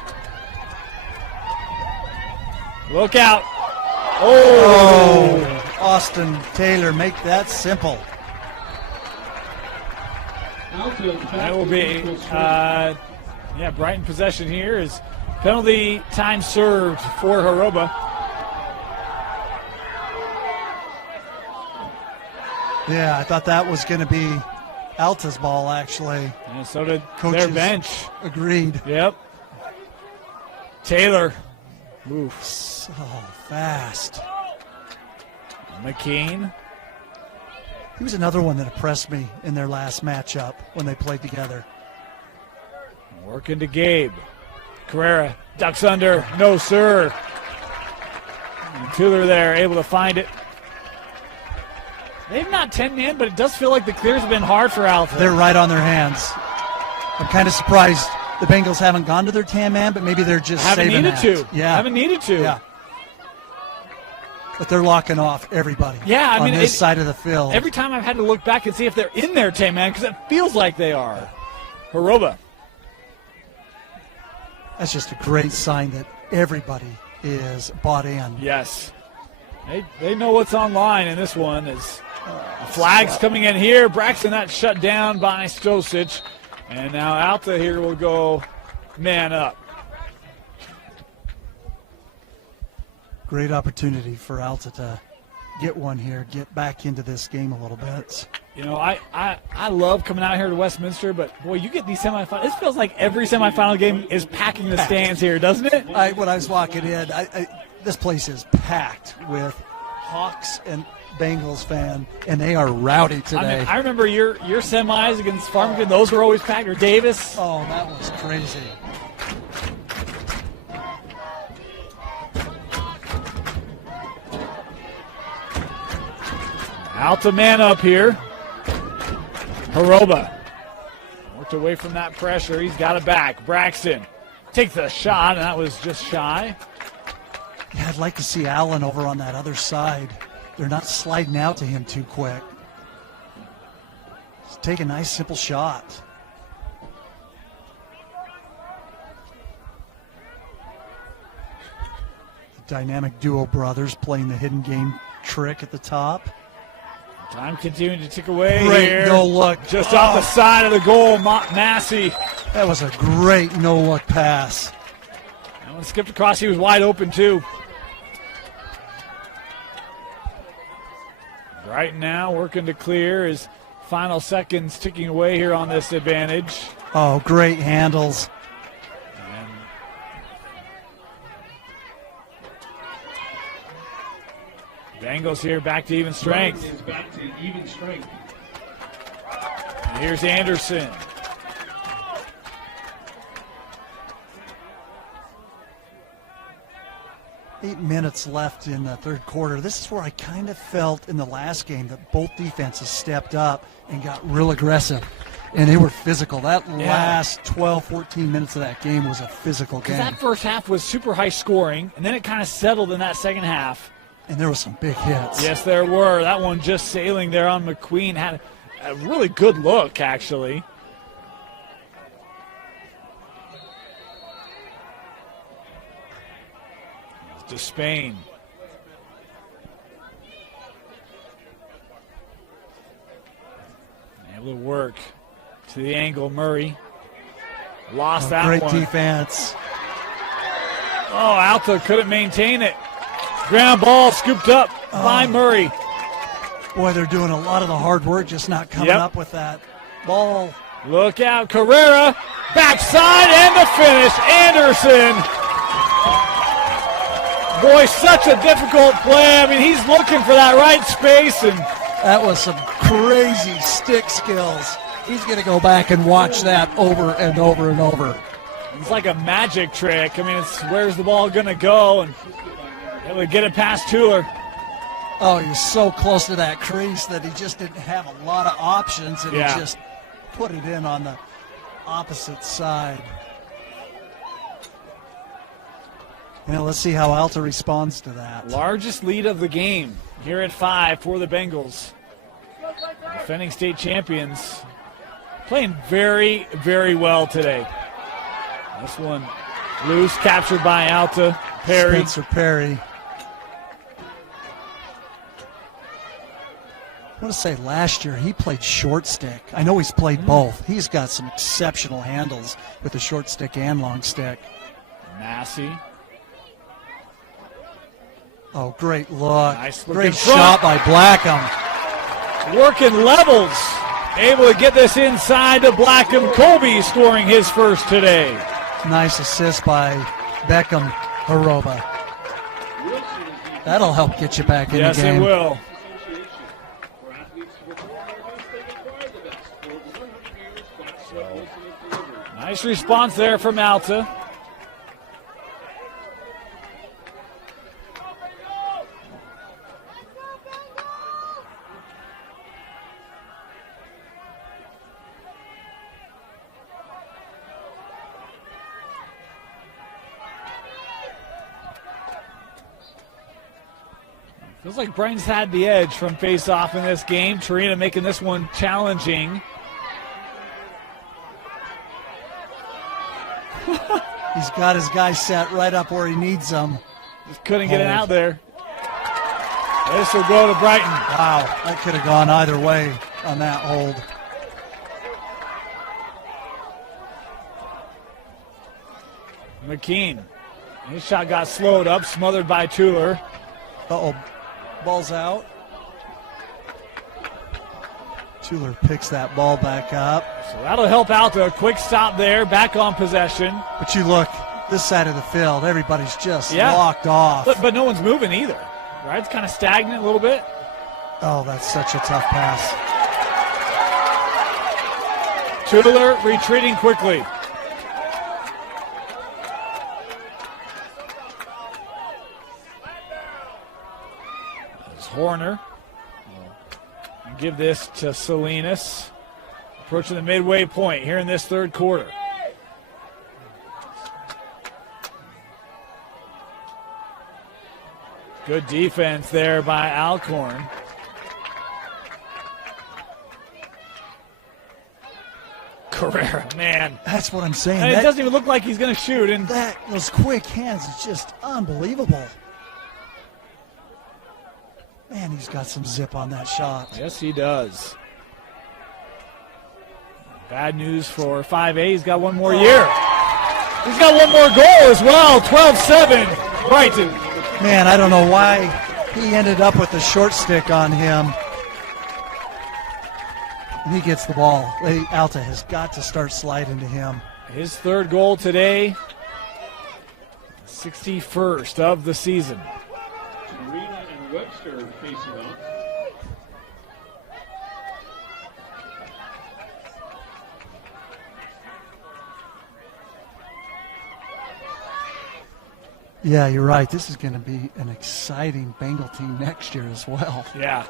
Look out. Oh, Austin Taylor, make that simple. That will be, Brighton possession here is penalty time served for Horoba. Yeah, I thought that was going to be Alta's ball, actually. And so did Coaches their bench. Agreed. Yep. Taylor. Oof. So fast. McKean. He was another one that impressed me in their last matchup when they played together. Working to Gabe. Carrera ducks under. No, sir. And Tuller there, able to find it. They've not 10-man, but it does feel like the clears have been hard for Alta. They're right on their hands. I'm kind of surprised the Bengals haven't gone to their 10-man, but maybe they're just haven't saving needed that. to. Yeah. Haven't needed to. Yeah. But they're locking off everybody. Yeah, I mean, on this side of the field. Every time I've had to look back and see if they're in their 10-man because it feels like they are. Horoba. That's just a great sign that everybody is bought in. Yes. They know what's on line in this one. As flags coming in here. Braxton not shut down by Stosic. And now Alta here will go man up. Great opportunity for Alta to get one here, get back into this game a little bit. You know, I love coming out here to Westminster, but, boy, you get these semifinals. It feels like every semifinal game is packing the stands here, doesn't it? When I was walking in, this place is packed with Hawks and Bengals fan, and they are rowdy today. I mean, I remember your semis against Farmington. Those were always packed. Or Davis. Oh, that was crazy. Alta man up here. Horoba worked away from that pressure. He's got it back. Braxton takes the shot, and that was just shy. Yeah, I'd like to see Allen over on that other side. They're not sliding out to him too quick. Just take a nice, simple shot. The dynamic duo brothers playing the hidden game trick at the top. Time continuing to tick away Great here. no look. Just off the side of the goal, Massey. That was a great no look pass. That one skipped across. He was wide open, too. Brighton now working to clear. His final seconds ticking away here on this advantage. Oh, great handles. And Bengals here back to even strength. Is back to even strength. And here's Anderson. Eight minutes left in the third quarter. This is where I kind of felt in the last game that both defenses stepped up and got real aggressive. And they were physical. That last 12, 14 minutes of that game was a physical game. That first half was super high scoring, and then it kind of settled in that second half. And there were some big hits. Yes, there were. That one just sailing there on McQueen. Had a really good look, actually. To Spain. Able to work to the angle. Murray lost that great one. Great defense. Oh, Alta couldn't maintain it. Ground ball scooped up by Murray. Boy, they're doing a lot of the hard work, just not coming up with that ball. Look out, Carrera, backside, and the finish. Anderson. Boy, such a difficult play. I mean, he's looking for that right space. And that was some crazy stick skills. He's going to go back and watch that over and over and over. It's like a magic trick. I mean, it's where's the ball going to go? And able to get it past Tuller. Oh, he was so close to that crease that he just didn't have a lot of options, and he just put it in on the opposite side. Now let's see how Alta responds to that. Largest lead of the game here at 5 for the Bengals. Defending state champions. Playing very, very well today. This one loose, captured by Alta. Perry. Spencer Perry. I want to say last year he played short stick. I know he's played both. He's got some exceptional handles with the short stick and long stick. Massey. Oh, great look. Nice great shot by Blackham. Working levels. Able to get this inside to Blackham. Colby scoring his first today. Nice assist by Beckham Horoba. That'll help get you back in the game. Yes, it will. Nice response there from Alta. Feels like Brighton's had the edge from face-off in this game. Tarina making this one challenging. He's got his guy set right up where he needs them. Just couldn't get it out there. This will go to Brighton. Wow, that could have gone either way on that hold. McKean. His shot got slowed up, smothered by Tuller. Uh-oh, ball's out. Tuller picks that ball back up. So that'll help Alta. A quick stop there, back on possession. But you look, this side of the field, everybody's just locked off. But no one's moving either, right? It's kind of stagnant a little bit. Oh, that's such a tough pass. Tuller retreating quickly. There's Horner. Give this to Salinas. Approaching the midway point here in this third quarter. Good defense there by Alcorn. Carrera, man. That's what I'm saying. And it doesn't even look like he's going to shoot. And those quick hands is just unbelievable. Man, he's got some zip on that shot. Yes, he does. Bad news for 5A. He's got one more year. He's got one more goal as well. 12-7, Brighton. Man, I don't know why he ended up with a short stick on him. And he gets the ball. Alta has got to start sliding to him. His third goal today. 61st of the season. Arena and Webster facing off. Yeah, you're right. This is going to be an exciting Bengal team next year as well. Yeah.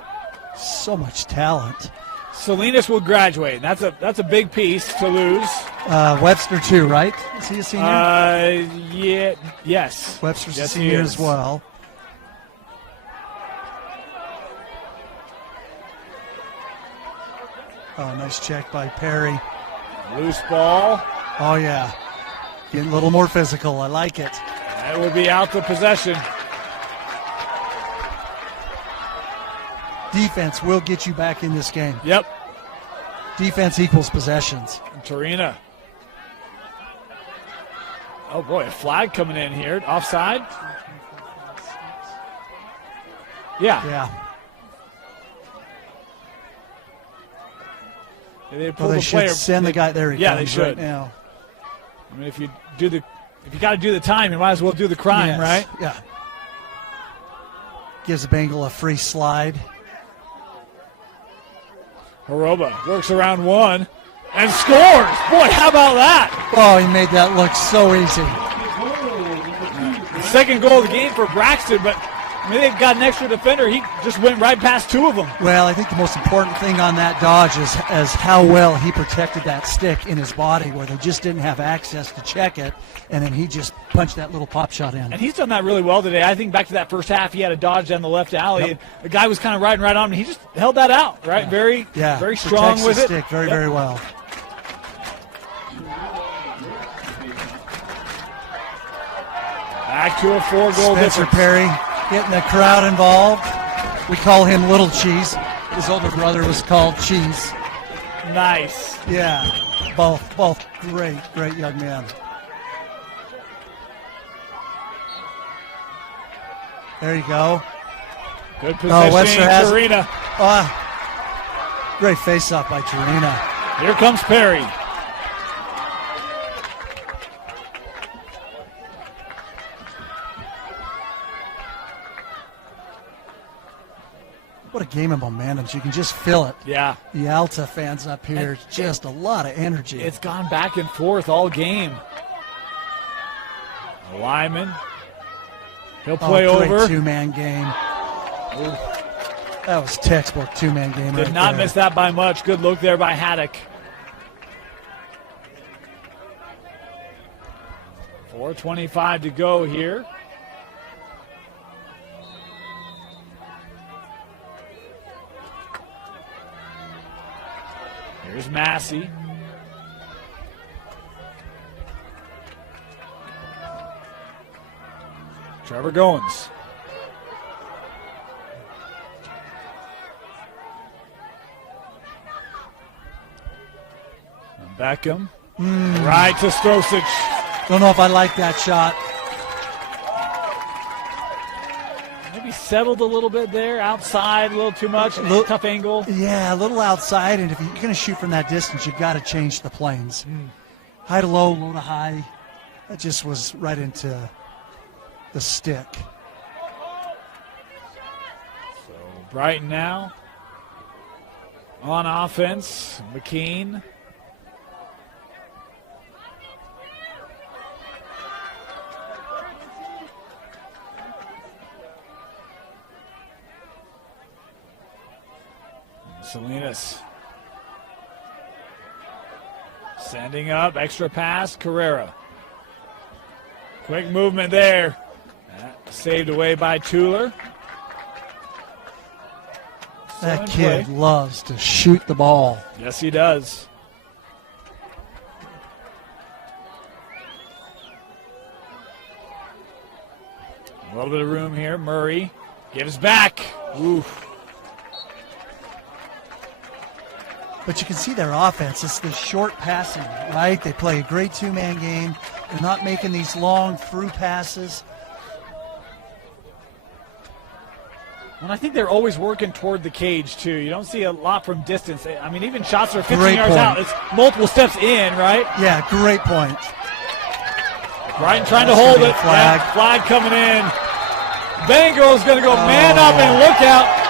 So much talent. Salinas will graduate. That's a big piece to lose. Webster too, right? Is he a senior? Yes. Webster's a senior as well. Oh, nice check by Perry. Loose ball. Oh, yeah. Getting a little more physical. I like it. That will be out to possession. Defense will get you back in this game. Yep. Defense equals possessions. And Tarina. Oh, boy, a flag coming in here. Offside? Yeah. Yeah. They should send the guy there. Yeah, they should. Right now. I mean, if you got to do the time, you might as well do the crime, Yes. right? Yeah. Gives the Bengal a free slide. Horoba works around one and scores. Boy, how about that? Oh, he made that look so easy. The second goal of the game for Braxton, but I mean, they've got an extra defender. He just went right past two of them. Well, I think the most important thing on that dodge is how well he protected that stick in his body, where they just didn't have access to check it, and then he just punched that little pop shot in. And he's done that really well today. I think back to that first half, he had a dodge down the left alley, and the guy was kind of riding right on him. He just held that out, right? Yeah. Very strong Protects with the it. Stick very well. Back to a 4-goal Spencer difference. Perry getting the crowd involved. We call him Little Cheese. His older brother was called Cheese. Nice. Yeah, both great young men. There you go. Good position, Webster has it. Tarina. Great face-off by Tarina. Here comes Perry. What a game of momentum. You can just feel it. Yeah. The Alta fans up here, just a lot of energy. It's gone back and forth all game. Lyman. He'll play great over. Two-man game. That was textbook two-man game. Did not miss that by much. Good look there by Haddock. 4:25 to go here. Here's Massey. Trevor Goins. And Beckham. Right to Stosic. Don't know if I like that shot. Maybe settled a little bit there. Outside a little too much. Tough angle. Yeah, a little outside. And if you're going to shoot from that distance, you've got to change the planes. High to low, low to high. That just was right into the stick. So Brighton now on offense. McKean. Salinas. Sending up, extra pass, Carrera. Quick movement there. Saved away by Tuller. That kid loves to shoot the ball. Yes, he does. A little bit of room here. Murray gives back. Oof. But you can see their offense. It's the short passing, right? They play a great two-man game. They're not making these long through passes. And I think they're always working toward the cage, too. You don't see a lot from distance. I mean, even shots are 15 Great yards point. out. It's multiple steps in, right? Yeah, great point. Brighton trying to hold it. Flag. Yeah, flag coming in. Bengals going to go man up and look out.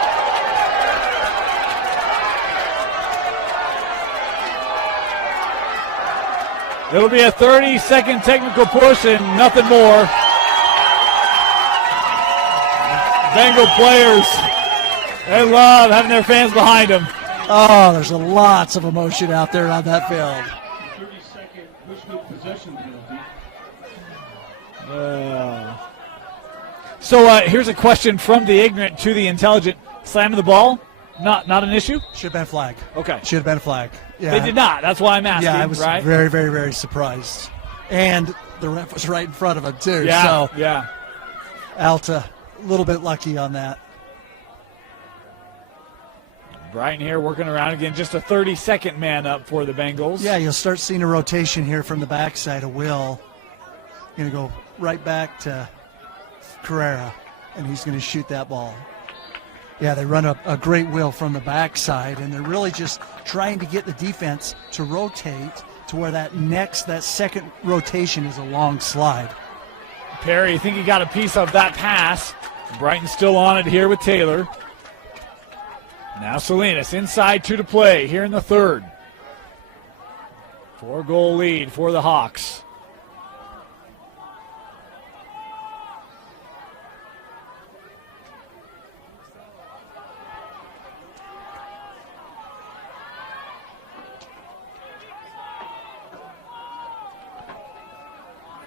It'll be a 30-second technical push and nothing more. Bengal players, they love having their fans behind them. Oh, there's lots of emotion out there on that field. 30-second push with possession penalty. So here's a question from the ignorant to the intelligent. Slamming the ball, not an issue? Should have been a flag. Okay. Should have been a flag. Yeah. They did not. That's why I'm asking, Yeah, I was right? very, very, very surprised. And the ref was right in front of him, too. Yeah, So yeah. Alta, a little bit lucky on that. Brighton here working around again. Just a 30-second man up for the Bengals. Yeah, you'll start seeing a rotation here from the backside of Will. Going to go right back to Carrera, and he's going to shoot that ball. Yeah, they run a great Will from the backside, and they're really just trying to get the defense to rotate to where that second rotation is a long slide. Perry, I think he got a piece of that pass. Brighton still on it here with Taylor. Now Salinas inside, 2 to play here in the third. 4-goal lead for the Hawks.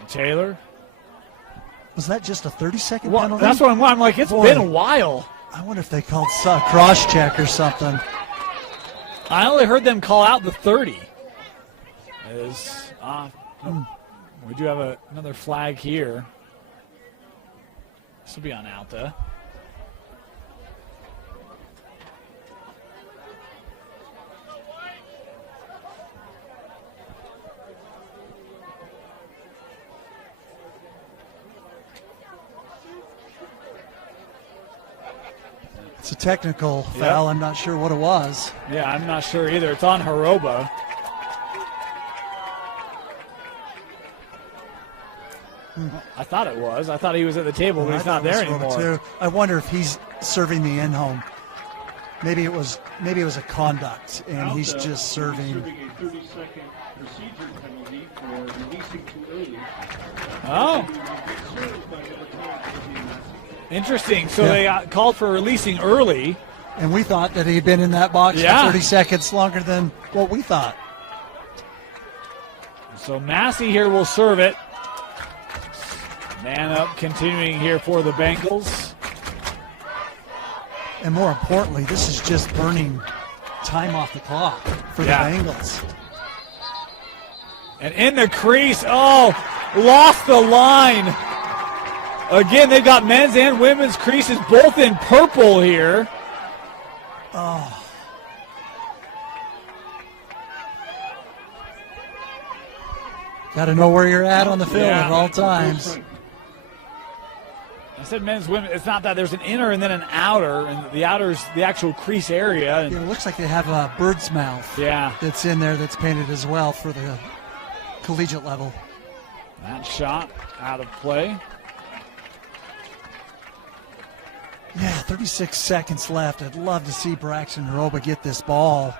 Taylor. Was that just a 30-second Well, penalty? that's what I'm like. It's been a while. I wonder if they called cross-check or something. I only heard them call out the 30. We do have another flag here. This will be on Alta. It's a technical foul. Yep. I'm not sure what it was. Yeah, I'm not sure either. It's on Haroba. I thought it was. I thought he was at the table, but he's not there anymore. Too. I wonder if he's serving the in-home. maybe it was a conduct, and he's Alta just serving. a 30-second procedure penalty for releasing too early. Oh, Served by number 10 for the Massey. interesting. So Yeah. they got called for releasing early. And we thought that he'd been in that box Yeah. for 30 seconds longer than what we thought. So Massey here will serve it. Man up continuing here for the Bengals. And more importantly, this is just burning time off the clock for Yeah. the Bengals. And in the crease, lost the line. Again, they've got men's and women's creases both in purple here. Got to know where you're at on the field Yeah. at all times. I said men's, women. It's not that there's an inner and then an outer, and the outer's the actual crease area. And Yeah, it looks like they have a bird's mouth yeah, that's in there that's painted as well for the collegiate level. that shot out of play. Yeah, 36 seconds left. I'd love to see Braxton Horoba get this ball.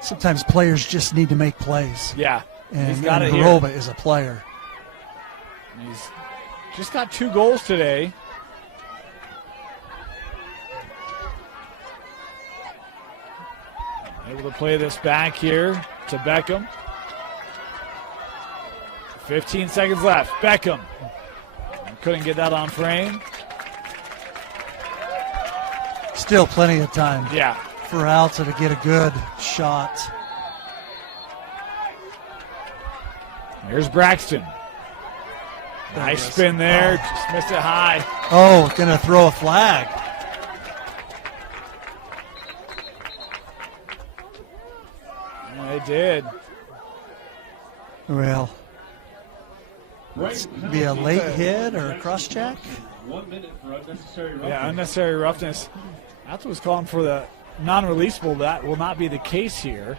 Sometimes players just need to make plays. Yeah, And, he's got and it here. Horoba is a player. He's just got 2 goals today. Able to play this back here to Beckham. 15 seconds left. Beckham. Couldn't get that on frame. Still plenty of time Yeah. for Alta to get a good shot. Here's Braxton. Nice spin there. Just missed it high. Oh, gonna throw a flag. Yeah, they did. Well, Brighton be a penalty. late hit or a cross check. 1 minute for unnecessary roughness. Yeah, unnecessary roughness. Alta was calling for the non-releasable. That will not be the case here.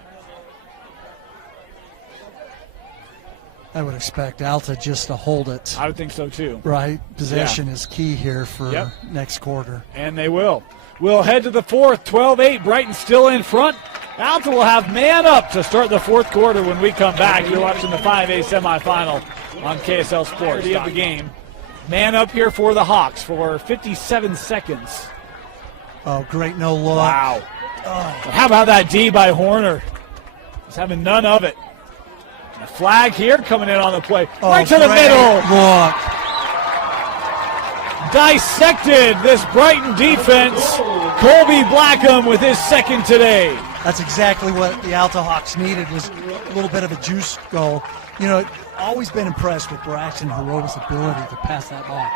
I would expect Alta just to hold it. I would think so too. Right, possession is key here for Yep. next quarter. And they will. We'll head to the fourth. 12-8. Brighton still in front. Alta will have man up to start the fourth quarter when we come back. You're watching the 5A semifinal on KSL Sports. The of the game. Man up here for the Hawks for 57 seconds. Oh, great no look. Wow. How about that D by Horner? He's having none of it. A flag here coming in on the play. Oh, right to the great middle. Look. Dissected this Brighton defense. Colby Blackham with his second today. That's exactly what the Alta Hawks needed, was a little bit of a juice goal. You know, always been impressed with Braxton Horoba's ability to pass that ball.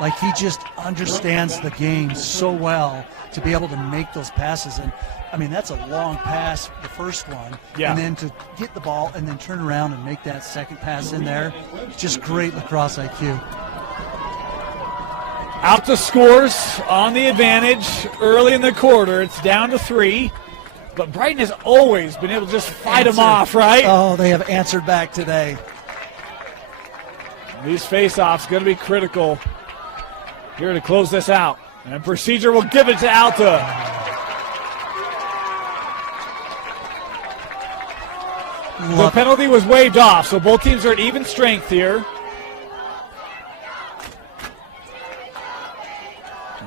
Like, he just understands the game so well to be able to make those passes. And, I mean, that's a long pass, the first one. Yeah. And then to get the ball and then turn around and make that second pass in there, just great lacrosse IQ. Alta scores on the advantage early in the quarter. It's down to 3. But Brighton has always been able to just fight them off, right? Oh, they have answered back today. These face-offs going to be critical here to close this out. And procedure will give it to Alta. The Love it. penalty was waved off, so both teams are at even strength here.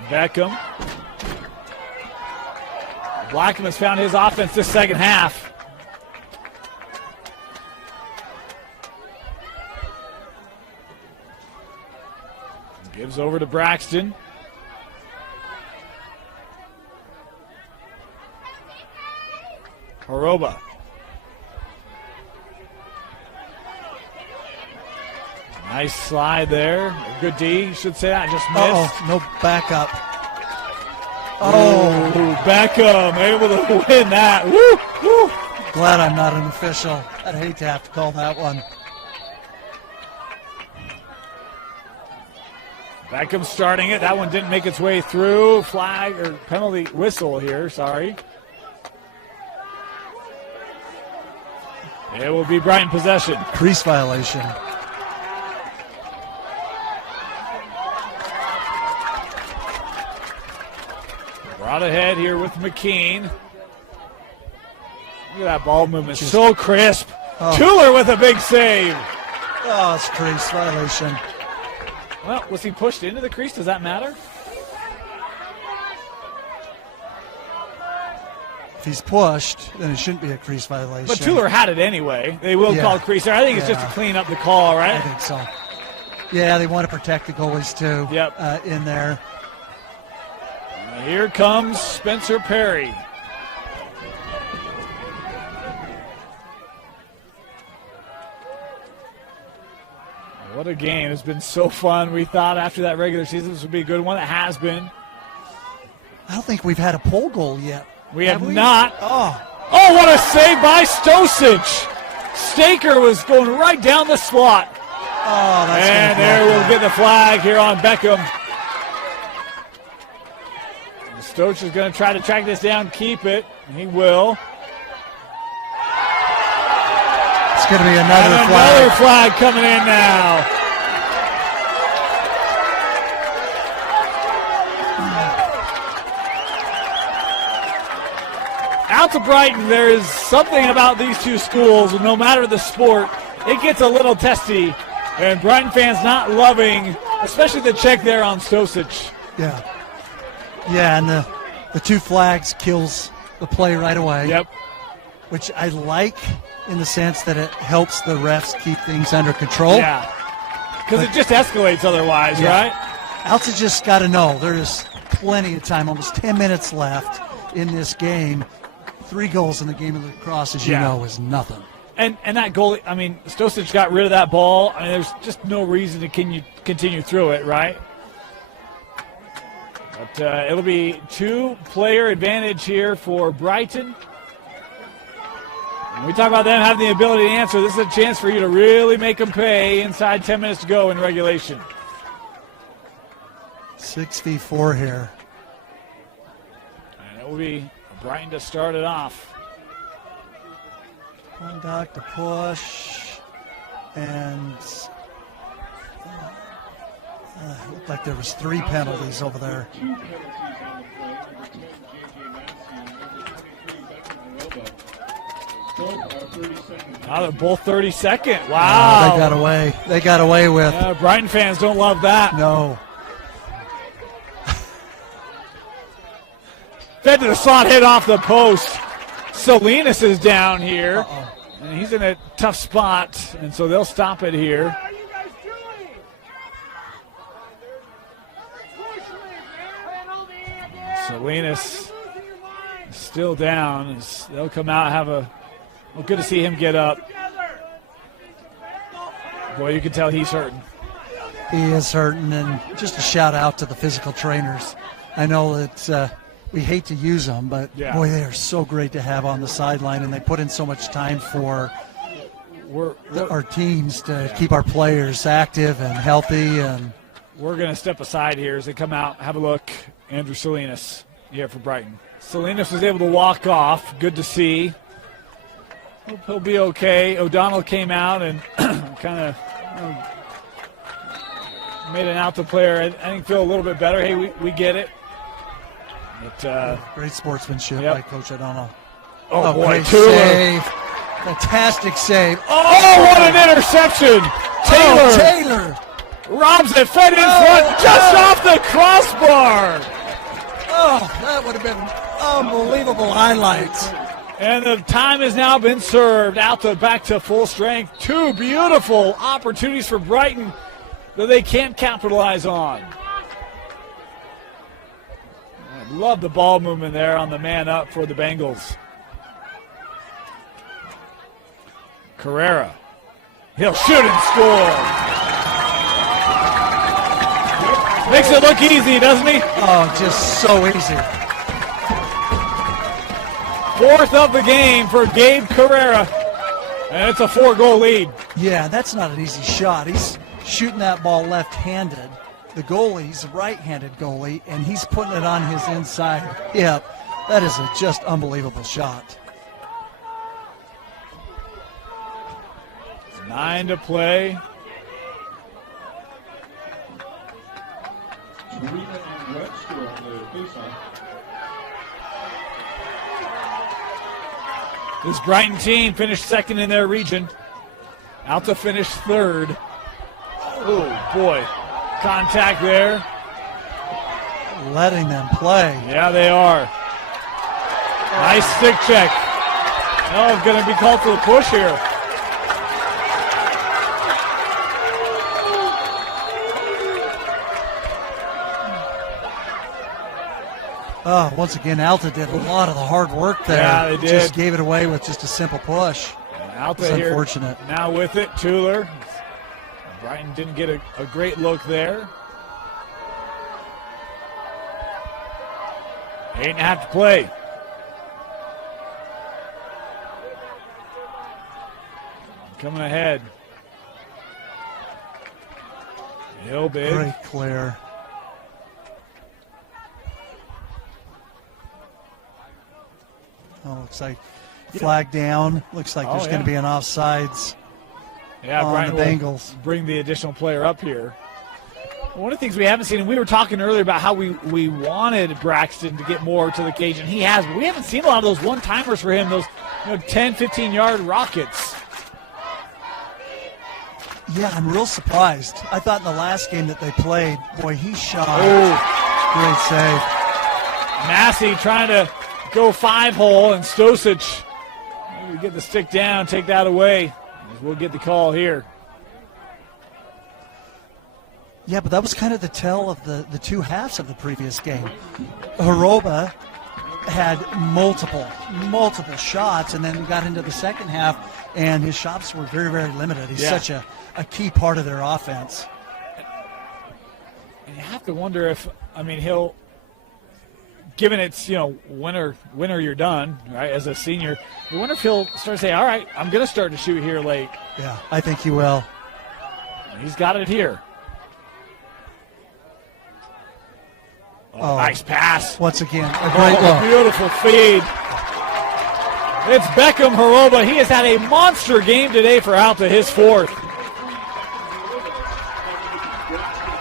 Beckham. Blackham has found his offense this second half. Gives over to Braxton. Horoba. Nice slide there. A good D, you should say that. Just missed. No backup. Oh, Beckham able to win that. Woo, woo. Glad I'm not an official. I'd hate to have to call that one. Beckham starting it. That one didn't make its way through. Flag or penalty whistle here. Sorry. It will be Brighton possession. Crease violation. Brought ahead here with McKean. Look at that ball movement. So crisp. Tuller with a big save. Oh, it's crease violation. Well, was he pushed into the crease? Does that matter? If he's pushed, then it shouldn't be a crease violation. But Tuller had it anyway. They will call crease there. I think it's just to clean up the call, right? I think so. Yeah, they want to protect the goalies too. Yep. In there. Here comes Spencer Perry. What a game. It's been so fun. We thought after that regular season this would be a good one. It has been. I don't think we've had a pole goal yet. We have not. Oh, what a save by Stosic. Staker was going right down the slot. Oh, that's and there we'll get the flag here on Beckham. Stosic is going to try to track this down, keep it. He will. It's going to be another flag. Another flag coming in now. Out to Brighton, there is something about these two schools, no matter the sport, it gets a little testy. And Brighton fans not loving, especially the check there on Stosic. Yeah. Yeah, and the two flags kills the play right away. Yep. Which I like in the sense that it helps the refs keep things under control. Yeah. Because it just escalates otherwise, right? Alta just got to know there is plenty of time, almost 10 minutes left in this game. 3 goals in the game of lacrosse, as you know, is nothing. And that goal, I mean, Stosic got rid of that ball. I mean, there's just no reason to continue through it, right? But it'll be 2-player advantage here for Brighton. When we talk about them having the ability to answer, this is a chance for you to really make them pay inside 10 minutes to go in regulation. 6v4 here. And it will be Brighton to start it off. Conduct, to push, and it looked like there was 3 penalties over there. 2 penalties on the play. Number 10, J.J. Massey, and number 3, Beckham Both are 30 seconds. Now they're both 32nd. Wow. They got away. They got away with. Brighton fans don't love that. No. Fed to the slot, hit off the post. Salinas is down here. And he's in a tough spot, and so they'll stop it here. Salinas is still down. They'll come out and have a – well, good to see him get up. Boy, you can tell he's hurting. He is hurting, and just a shout-out to the physical trainers. I know that we hate to use them, but, boy, they are so great to have on the sideline, and they put in so much time for our teams to keep our players active and healthy. And we're going to step aside here as they come out. Have a look. Andrew Salinas here for Brighton. Salinas was able to walk off. Good to see. Hope he'll be okay. O'Donnell came out and kind of made an Alta player, I think, feel a little bit better. Hey, we get it. But, great sportsmanship by Coach O'Donnell. Oh, boy, great Tuller. save. Fantastic save. Oh, what an interception. Taylor. Robs it, fed in front, just off the crossbar. Oh, that would have been unbelievable highlights. And the time has now been served. Alta back to full strength. 2 beautiful opportunities for Brighton that they can't capitalize on. I love the ball movement there on the man up for the Bengals. Carrera. He'll shoot and score. Makes it look easy, doesn't he? Oh, just so easy. 4th of the game for Gabe Carrera. And it's a 4-goal lead. Yeah, that's not an easy shot. He's shooting that ball left-handed. The goalie's a right-handed goalie, and he's putting it on his inside hip. That is a just unbelievable shot. 9 to play. Serena and Webster on the faceoff. This Brighton team finished second in their region. Alta finished third. Oh, boy. Contact there. Letting them play. Yeah, they are. Nice stick check. Oh, it's going to be called for the push here. Oh, once again, Alta did a lot of the hard work there. Yeah, they did. Just gave it away with just a simple push. Alta It's here unfortunate. now with it. Tuller. Brighton didn't get a great look there. 8.5 to play. Coming ahead. Hill big. Great clear. Oh, looks like flag down. Looks like there's going to be an offsides Yeah, on Brighton the will Bengals. bring the additional player up here. One of the things we haven't seen, and we were talking earlier about how we wanted Braxton to get more to the cage, and he has. But we haven't seen a lot of those one-timers for him, those 10, 15-yard rockets. Yeah, I'm real surprised. I thought in the last game that they played, boy, he shot. Oh, Great save. Massey trying to go 5-hole, and Stosic maybe get the stick down, take that away. We'll get the call here. Yeah, but that was kind of the tell of the two halves of the previous game. Horoba had multiple shots, and then got into the second half, and his shots were very, very limited. He's such a key part of their offense. And you have to wonder if, he'll, given it's, winner, you're done, right, as a senior, you wonder if he'll start to say, all right, I'm going to start to shoot here late. Yeah, I think he will. He's got it here. Oh, nice pass. Once again, a great look. Beautiful feed. It's Beckham Horoba. He has had a monster game today for Alta, his fourth.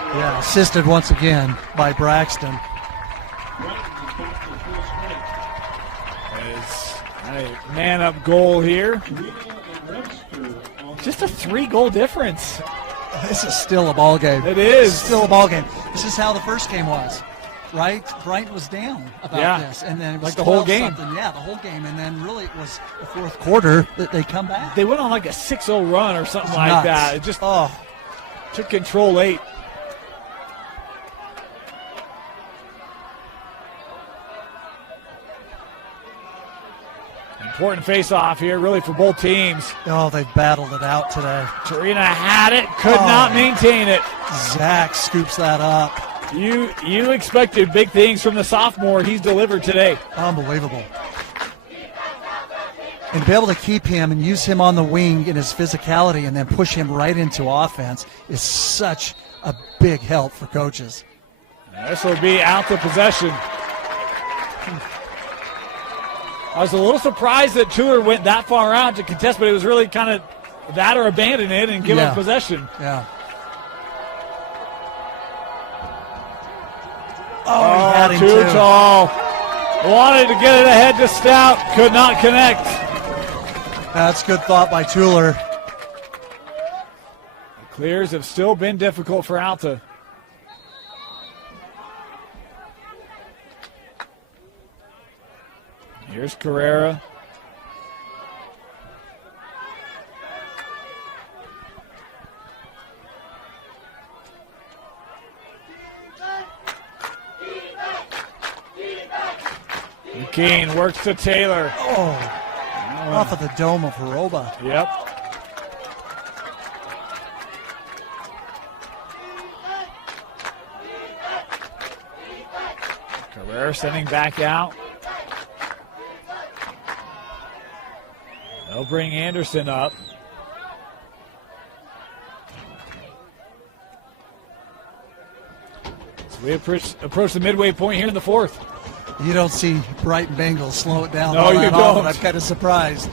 Yeah, assisted once again by Braxton. It's a man-up goal here. Just a 3-goal difference. This is still a ball game. It is. It's still a ball game. This is how the first game was, right? Brighton was down about this, and then it was like the whole game. Yeah, the whole game, and then really it was the fourth quarter that they come back. They went on like a 6-0 run or something like nuts. that. It just took control late. Important face-off here, really, for both teams. Oh, they battled it out today. Torina had it, could not maintain it. Zach scoops that up. You expected big things from the sophomore. He's delivered today. Unbelievable. And to be able to keep him and use him on the wing in his physicality and then push him right into offense is such a big help for coaches. This will be Alta possession. I was a little surprised that Tuller went that far out to contest, but it was really kind of that or abandon it and give up possession. Yeah. Oh, he had him too tall. Wanted to get it ahead to Stout. Could not connect. That's good thought by Tuller. The clears have still been difficult for Alta. Here's Carrera. McKean works to Taylor. Off of the dome of Horoba. Yep. Carrera sending back out. They'll bring Anderson up. So we approach the midway point here in the fourth. You don't see Brighton Bengals slow it down. No, you don't. I'm kind of surprised.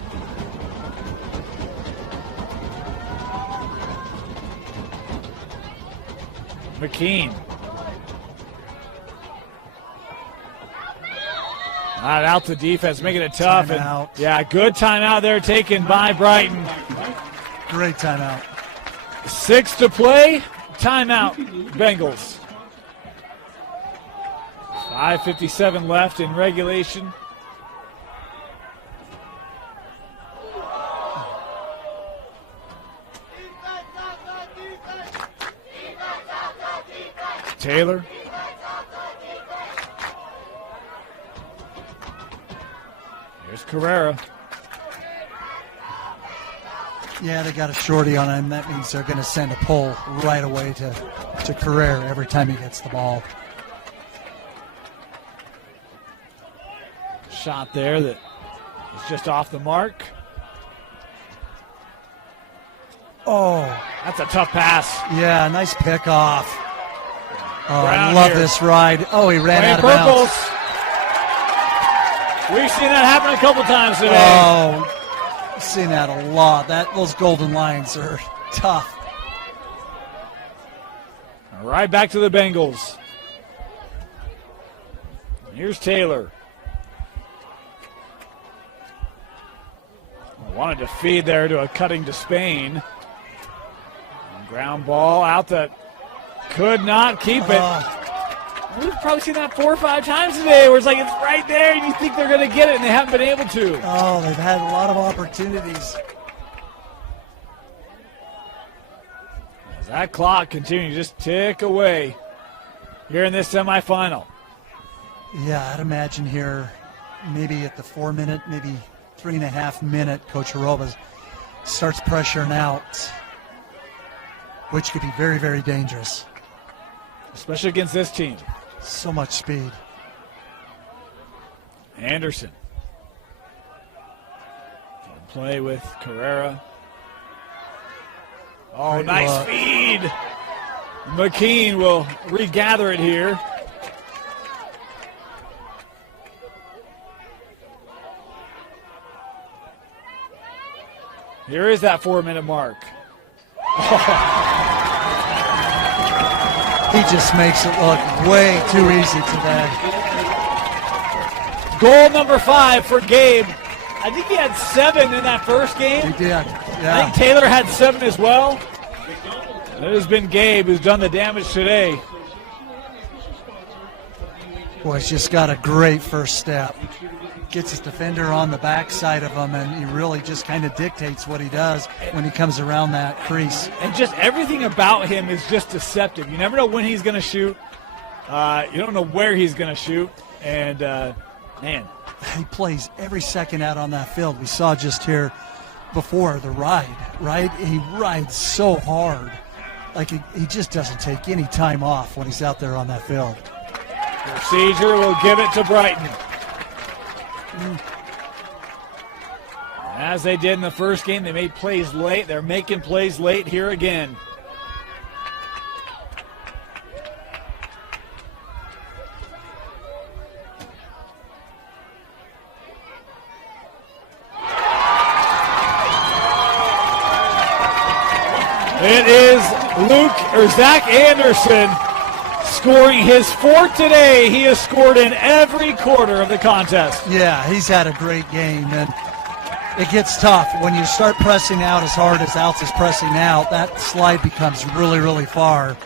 McKean. Alta defense making it tough. Timeout. And, yeah, good timeout there taken by Brighton. Great timeout. 6 to play. Timeout, Bengals. 5:57 left in regulation. Taylor. Here's Carrera. Yeah, they got a shorty on him. That means they're going to send a pull right away to Carrera every time he gets the ball. Shot there that is just off the mark. Oh, That's a tough pass. yeah, nice pick off. Oh, I Brown love here. this ride. Oh, he ran Playing out of bounds. purples. We've seen that happen a couple times today. Oh, I've seen that a lot. Those golden lines are tough. Right back to the Bengals. Here's Taylor. Wanted to feed there to a cutting to Spain. Ground ball out that could not keep it. We've probably seen that 4 or 5 times today where it's like it's right there and you think they're going to get it and they haven't been able to. Oh, they've had a lot of opportunities. As that clock continues to just tick away here in this semifinal. Yeah, I'd imagine here maybe at the 4-minute, maybe 3.5-minute, Coach Horoba starts pressuring out, which could be very, very dangerous. Especially against this team. So much speed. Anderson. Play with Carrera. Oh, Great nice look. feed. McKean will regather it here. Here is that 4-minute mark. He just makes it look way too easy today. Goal number 5 for Gabe. I think he had 7 in that first game. He did, I yeah. think Taylor had 7 as well. It has been Gabe who's done the damage today. Boy, he's just got a great first step. Gets his defender on the backside of him, and he really just kind of dictates what he does when he comes around that crease. And just everything about him is just deceptive. You never know when he's going to shoot. You don't know where he's going to shoot. And, man. He plays every second out on that field. We saw just here before the ride, right? He rides so hard. Like he just doesn't take any time off when he's out there on that field. Procedure will give it to Brighton. As they did in the first game, they made plays late. They're making plays late here again. It is Zach Anderson scoring his 4th today. He has scored in every quarter of the contest. Yeah, he's had a great game, and it gets tough. When you start pressing out as hard as Alta's pressing out, that slide becomes really, really far,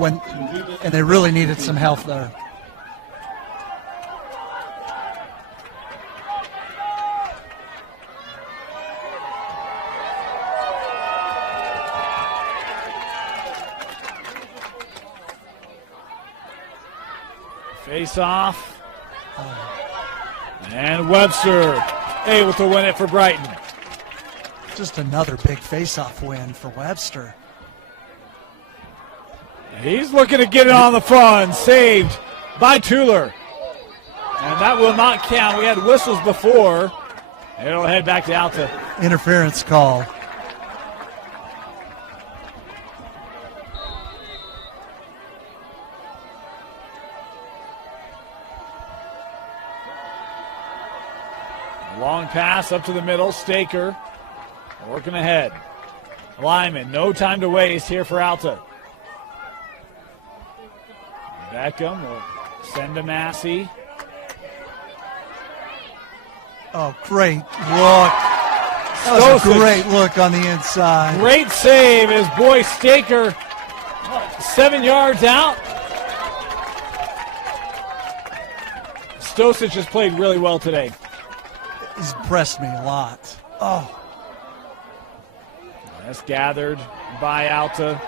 and they really needed some help there. Face off. And Webster able to win it for Brighton. Just another big face-off win for Webster. He's looking to get it on the front. Saved by Tuller. And that will not count. We had whistles before. It'll head back to Alta. Interference call. Long pass up to the middle. Staker working ahead. Lyman, no time to waste here for Alta. Beckham will send to Massey. Oh, great look. That was a great look on the inside. Great save as boy Staker 7 yards out. Stosic has played really well today. He's impressed me a lot. Oh. That's gathered by Alta.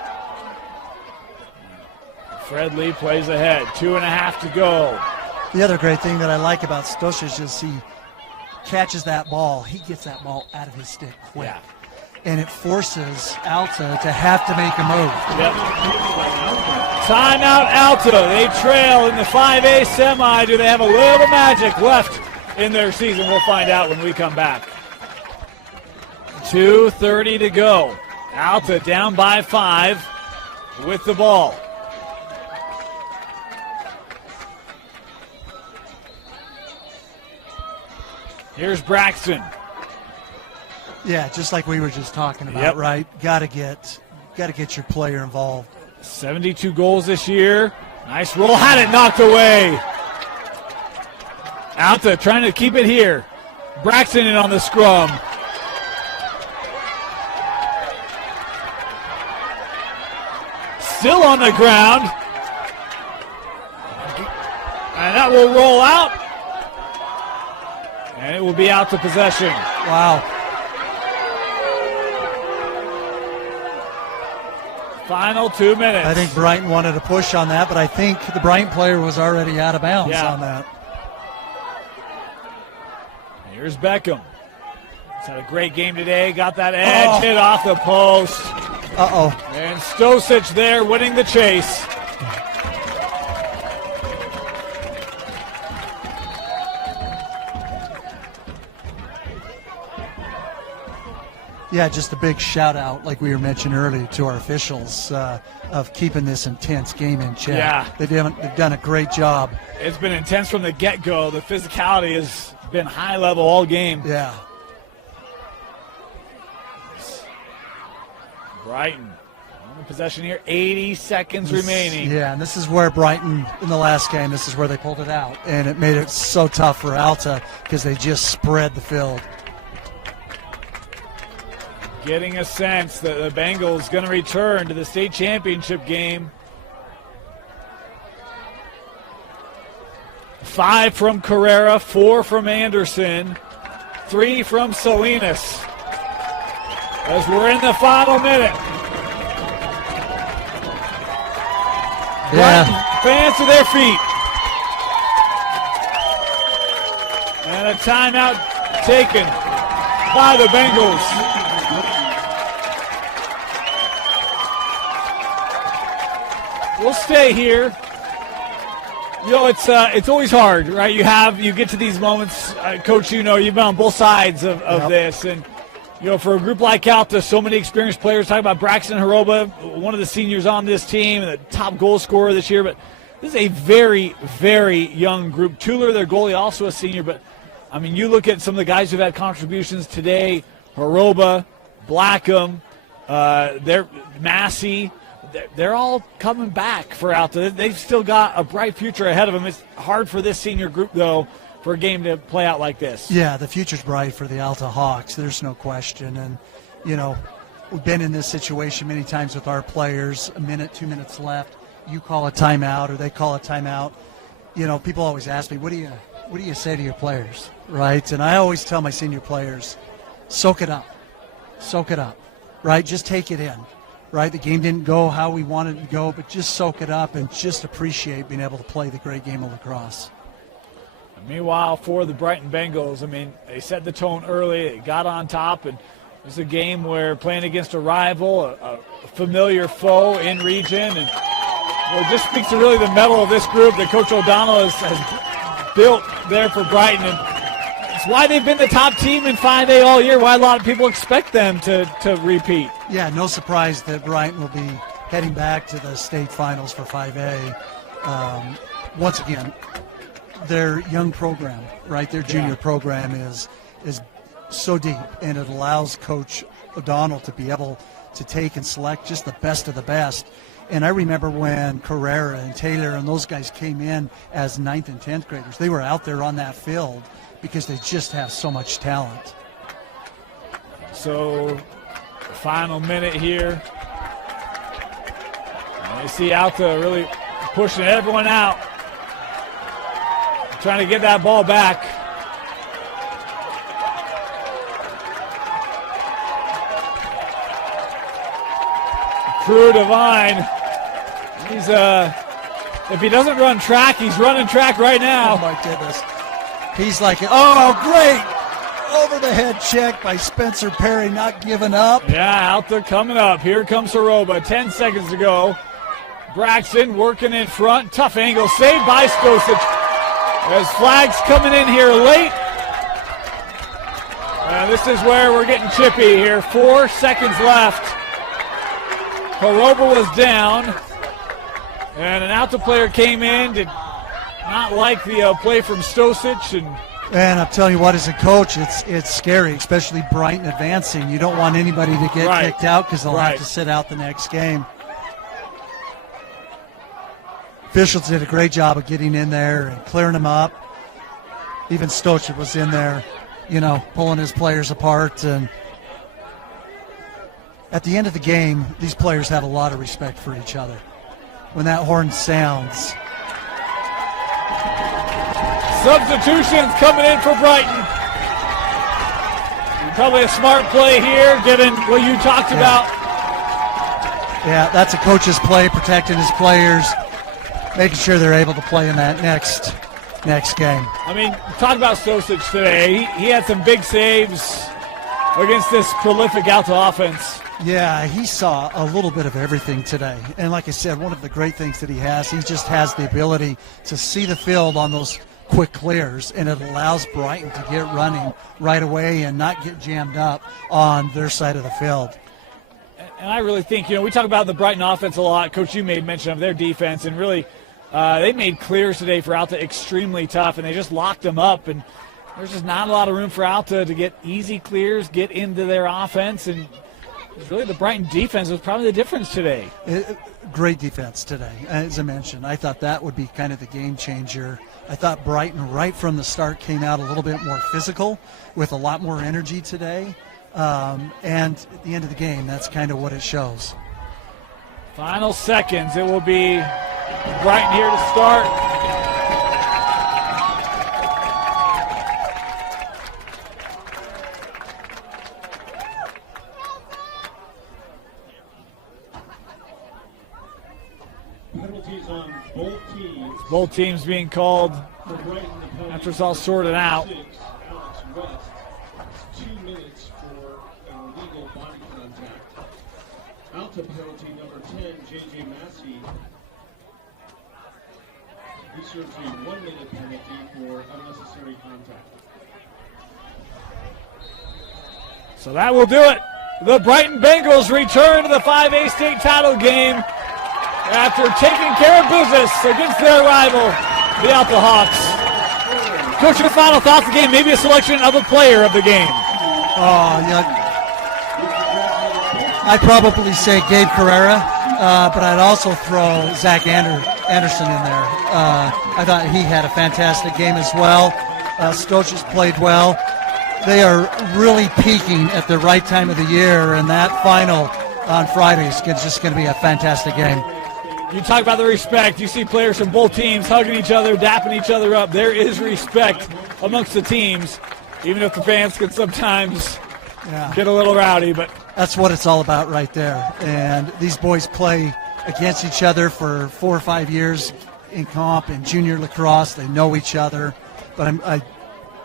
Fred Lee plays ahead. 2.5 to go. The other great thing that I like about Stosic is he catches that ball. He gets that ball out of his stick quick. Yeah. And it forces Alta to have to make a move. Yep. Timeout Alta. They trail in the 5A semi. Do they have a little magic left in their season? We'll find out when we come back. 2:30 to go. Alta down by 5 with the ball. Here's Braxton. Yeah, just like we were just talking about, Yep. right? Got to get your player involved. 72 goals this year. Nice roll. Had it knocked away. Alta trying to keep it here. Braxton in on the scrum. Still on the ground. And that will roll out. And it will be out to possession. Wow. Final 2 minutes. I think Brighton wanted to push on that, but I think the Brighton player was already out of bounds on that. Here's Beckham. He's had a great game today. Got that edge hit off the post. Uh-oh. And Stosic there winning the chase. Yeah, just a big shout out, like we were mentioning earlier, to our officials of keeping this intense game in check. Yeah. They've done a great job. It's been intense from the get-go. The physicality has been high level all game. Yeah. Brighton on the possession here. 80 seconds remaining. Yeah, and this is where Brighton, in the last game, this is where they pulled it out. And it made it so tough for Alta because they just spread the field. Getting a sense that the Bengals going to return to the state championship game. 5 from Carrera, 4 from Anderson, 3 from Salinas. As we're in the final minute. Yeah. Fans to their feet. And a timeout taken by the Bengals. We'll stay here. You know, it's always hard, right? You get to these moments, Coach. You know, you've been on both sides of this, and you know, for a group like Alta, so many experienced players. Talking about Braxton Haroba, one of the seniors on this team, and the top goal scorer this year. But this is a very, very young group. Tuller, their goalie, also a senior. But I mean, you look at some of the guys who've had contributions today: Haroba, Blackham, they're Massey. They're all coming back for Alta. They've still got a bright future ahead of them. It's hard for this senior group, though, for a game to play out like this. Yeah, the future's bright for the Alta Hawks. There's no question. And, you know, we've been in this situation many times with our players. A minute, 2 minutes left. You call a timeout or they call a timeout. You know, people always ask me, what do you say to your players, right? And I always tell my senior players, soak it up. Soak it up, right? Just take it in. Right, the game didn't go how we wanted it to go, but just soak it up and just appreciate being able to play the great game of lacrosse. Meanwhile, for the Brighton Bengals, I mean, they set the tone early. They got on top, and it was a game where playing against a rival, a familiar foe in region, and it just speaks to really the mettle of this group that Coach O'Donnell has built there for Brighton. And it's why they've been the top team in 5A all year, why a lot of people expect them to repeat. Yeah, no surprise that Brighton will be heading back to the state finals for 5A. Once again, their young program, right, their junior program is so deep, and it allows Coach O'Donnell to be able to take and select just the best of the best. And I remember when Carrera and Taylor and those guys came in as 9th and 10th graders, they were out there on that field because they just have so much talent. So, final minute here. And you see Alta really pushing everyone out, trying to get that ball back. Crew Devine, he's if he doesn't run track, he's running track right now. Oh my goodness. He's like, oh great, over the head check by Spencer Perry, not giving up. Yeah, Alta coming up. Here comes Horoba, 10 seconds to go. Braxton working in front, tough angle, saved by Stosic. As flags coming in here late. And this is where we're getting chippy here. 4 seconds left. Horoba was down, and an Alta player came in, did not like the play from Stosic. And I'm telling you what, as a coach, it's scary, especially Brighton advancing. You don't want anybody to get kicked out because they'll have to sit out the next game. Officials did a great job of getting in there and clearing them up. Even Stosic was in there, pulling his players apart. And at the end of the game, these players have a lot of respect for each other. When that horn sounds. Substitutions coming in for Brighton. Probably a smart play here, given what you talked about. Yeah, that's a coach's play, protecting his players, making sure they're able to play in that next game. I mean, talk about Stosic today. He had some big saves against this prolific Alta offense. Yeah, he saw a little bit of everything today. And like I said, one of the great things that he just has the ability to see the field on those quick clears, and it allows Brighton to get running right away and not get jammed up on their side of the field. And I really think, we talk about the Brighton offense a lot. Coach, you made mention of their defense, and really they made clears today for Alta extremely tough, and they just locked them up. And there's just not a lot of room for Alta to get easy clears, get into their offense, and really the Brighton defense was probably the difference today. Great defense today. As I mentioned, I thought that would be kind of the game changer. I thought Brighton right from the start came out a little bit more physical with a lot more energy today. And at the end of the game, that's kind of what it shows. Final seconds. It will be Brighton here to start. Penalties on both teams. Both teams being called after it's all sorted out. Alex West, 2 minutes for an illegal body contact. Alta penalty number 10, J.J. Massey. He serves a 1-minute penalty for unnecessary contact. So that will do it. The Brighton Bengals return to the 5A state title game after taking care of business against their rival, the Alta Hawks. Coach, your final thoughts of the game, maybe a selection of a player of the game. I'd probably say Gabe Carrera, but I'd also throw Zach Anderson in there. I thought he had a fantastic game as well. Stosic played well. They are really peaking at the right time of the year, and that final on Friday is just going to be a fantastic game. You talk about the respect. You see players from both teams hugging each other, dapping each other up. There is respect amongst the teams, even if the fans can sometimes get a little rowdy. But that's what it's all about right there. And these boys play against each other for 4 or 5 years in comp and junior lacrosse. They know each other. But I'm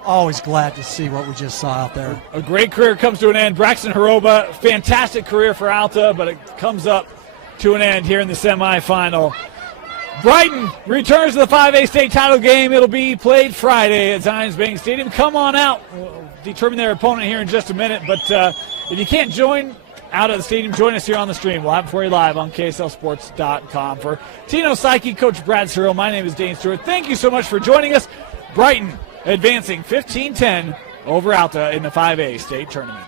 always glad to see what we just saw out there. A great career comes to an end. Braxton Horoba, fantastic career for Alta, but it comes up to an end here in the semifinal. Brighton returns to the 5A state title game. It'll be played Friday at Zions Bank Stadium. Come on out. We'll determine their opponent here in just a minute. But if you can't join out at the stadium, join us here on the stream. We'll have it for you live on KSLSports.com. For Tino Psyche, Coach Brad Searle, my name is Dane Stewart. Thank you so much for joining us. Brighton advancing 15-10 over Alta in the 5A state tournament.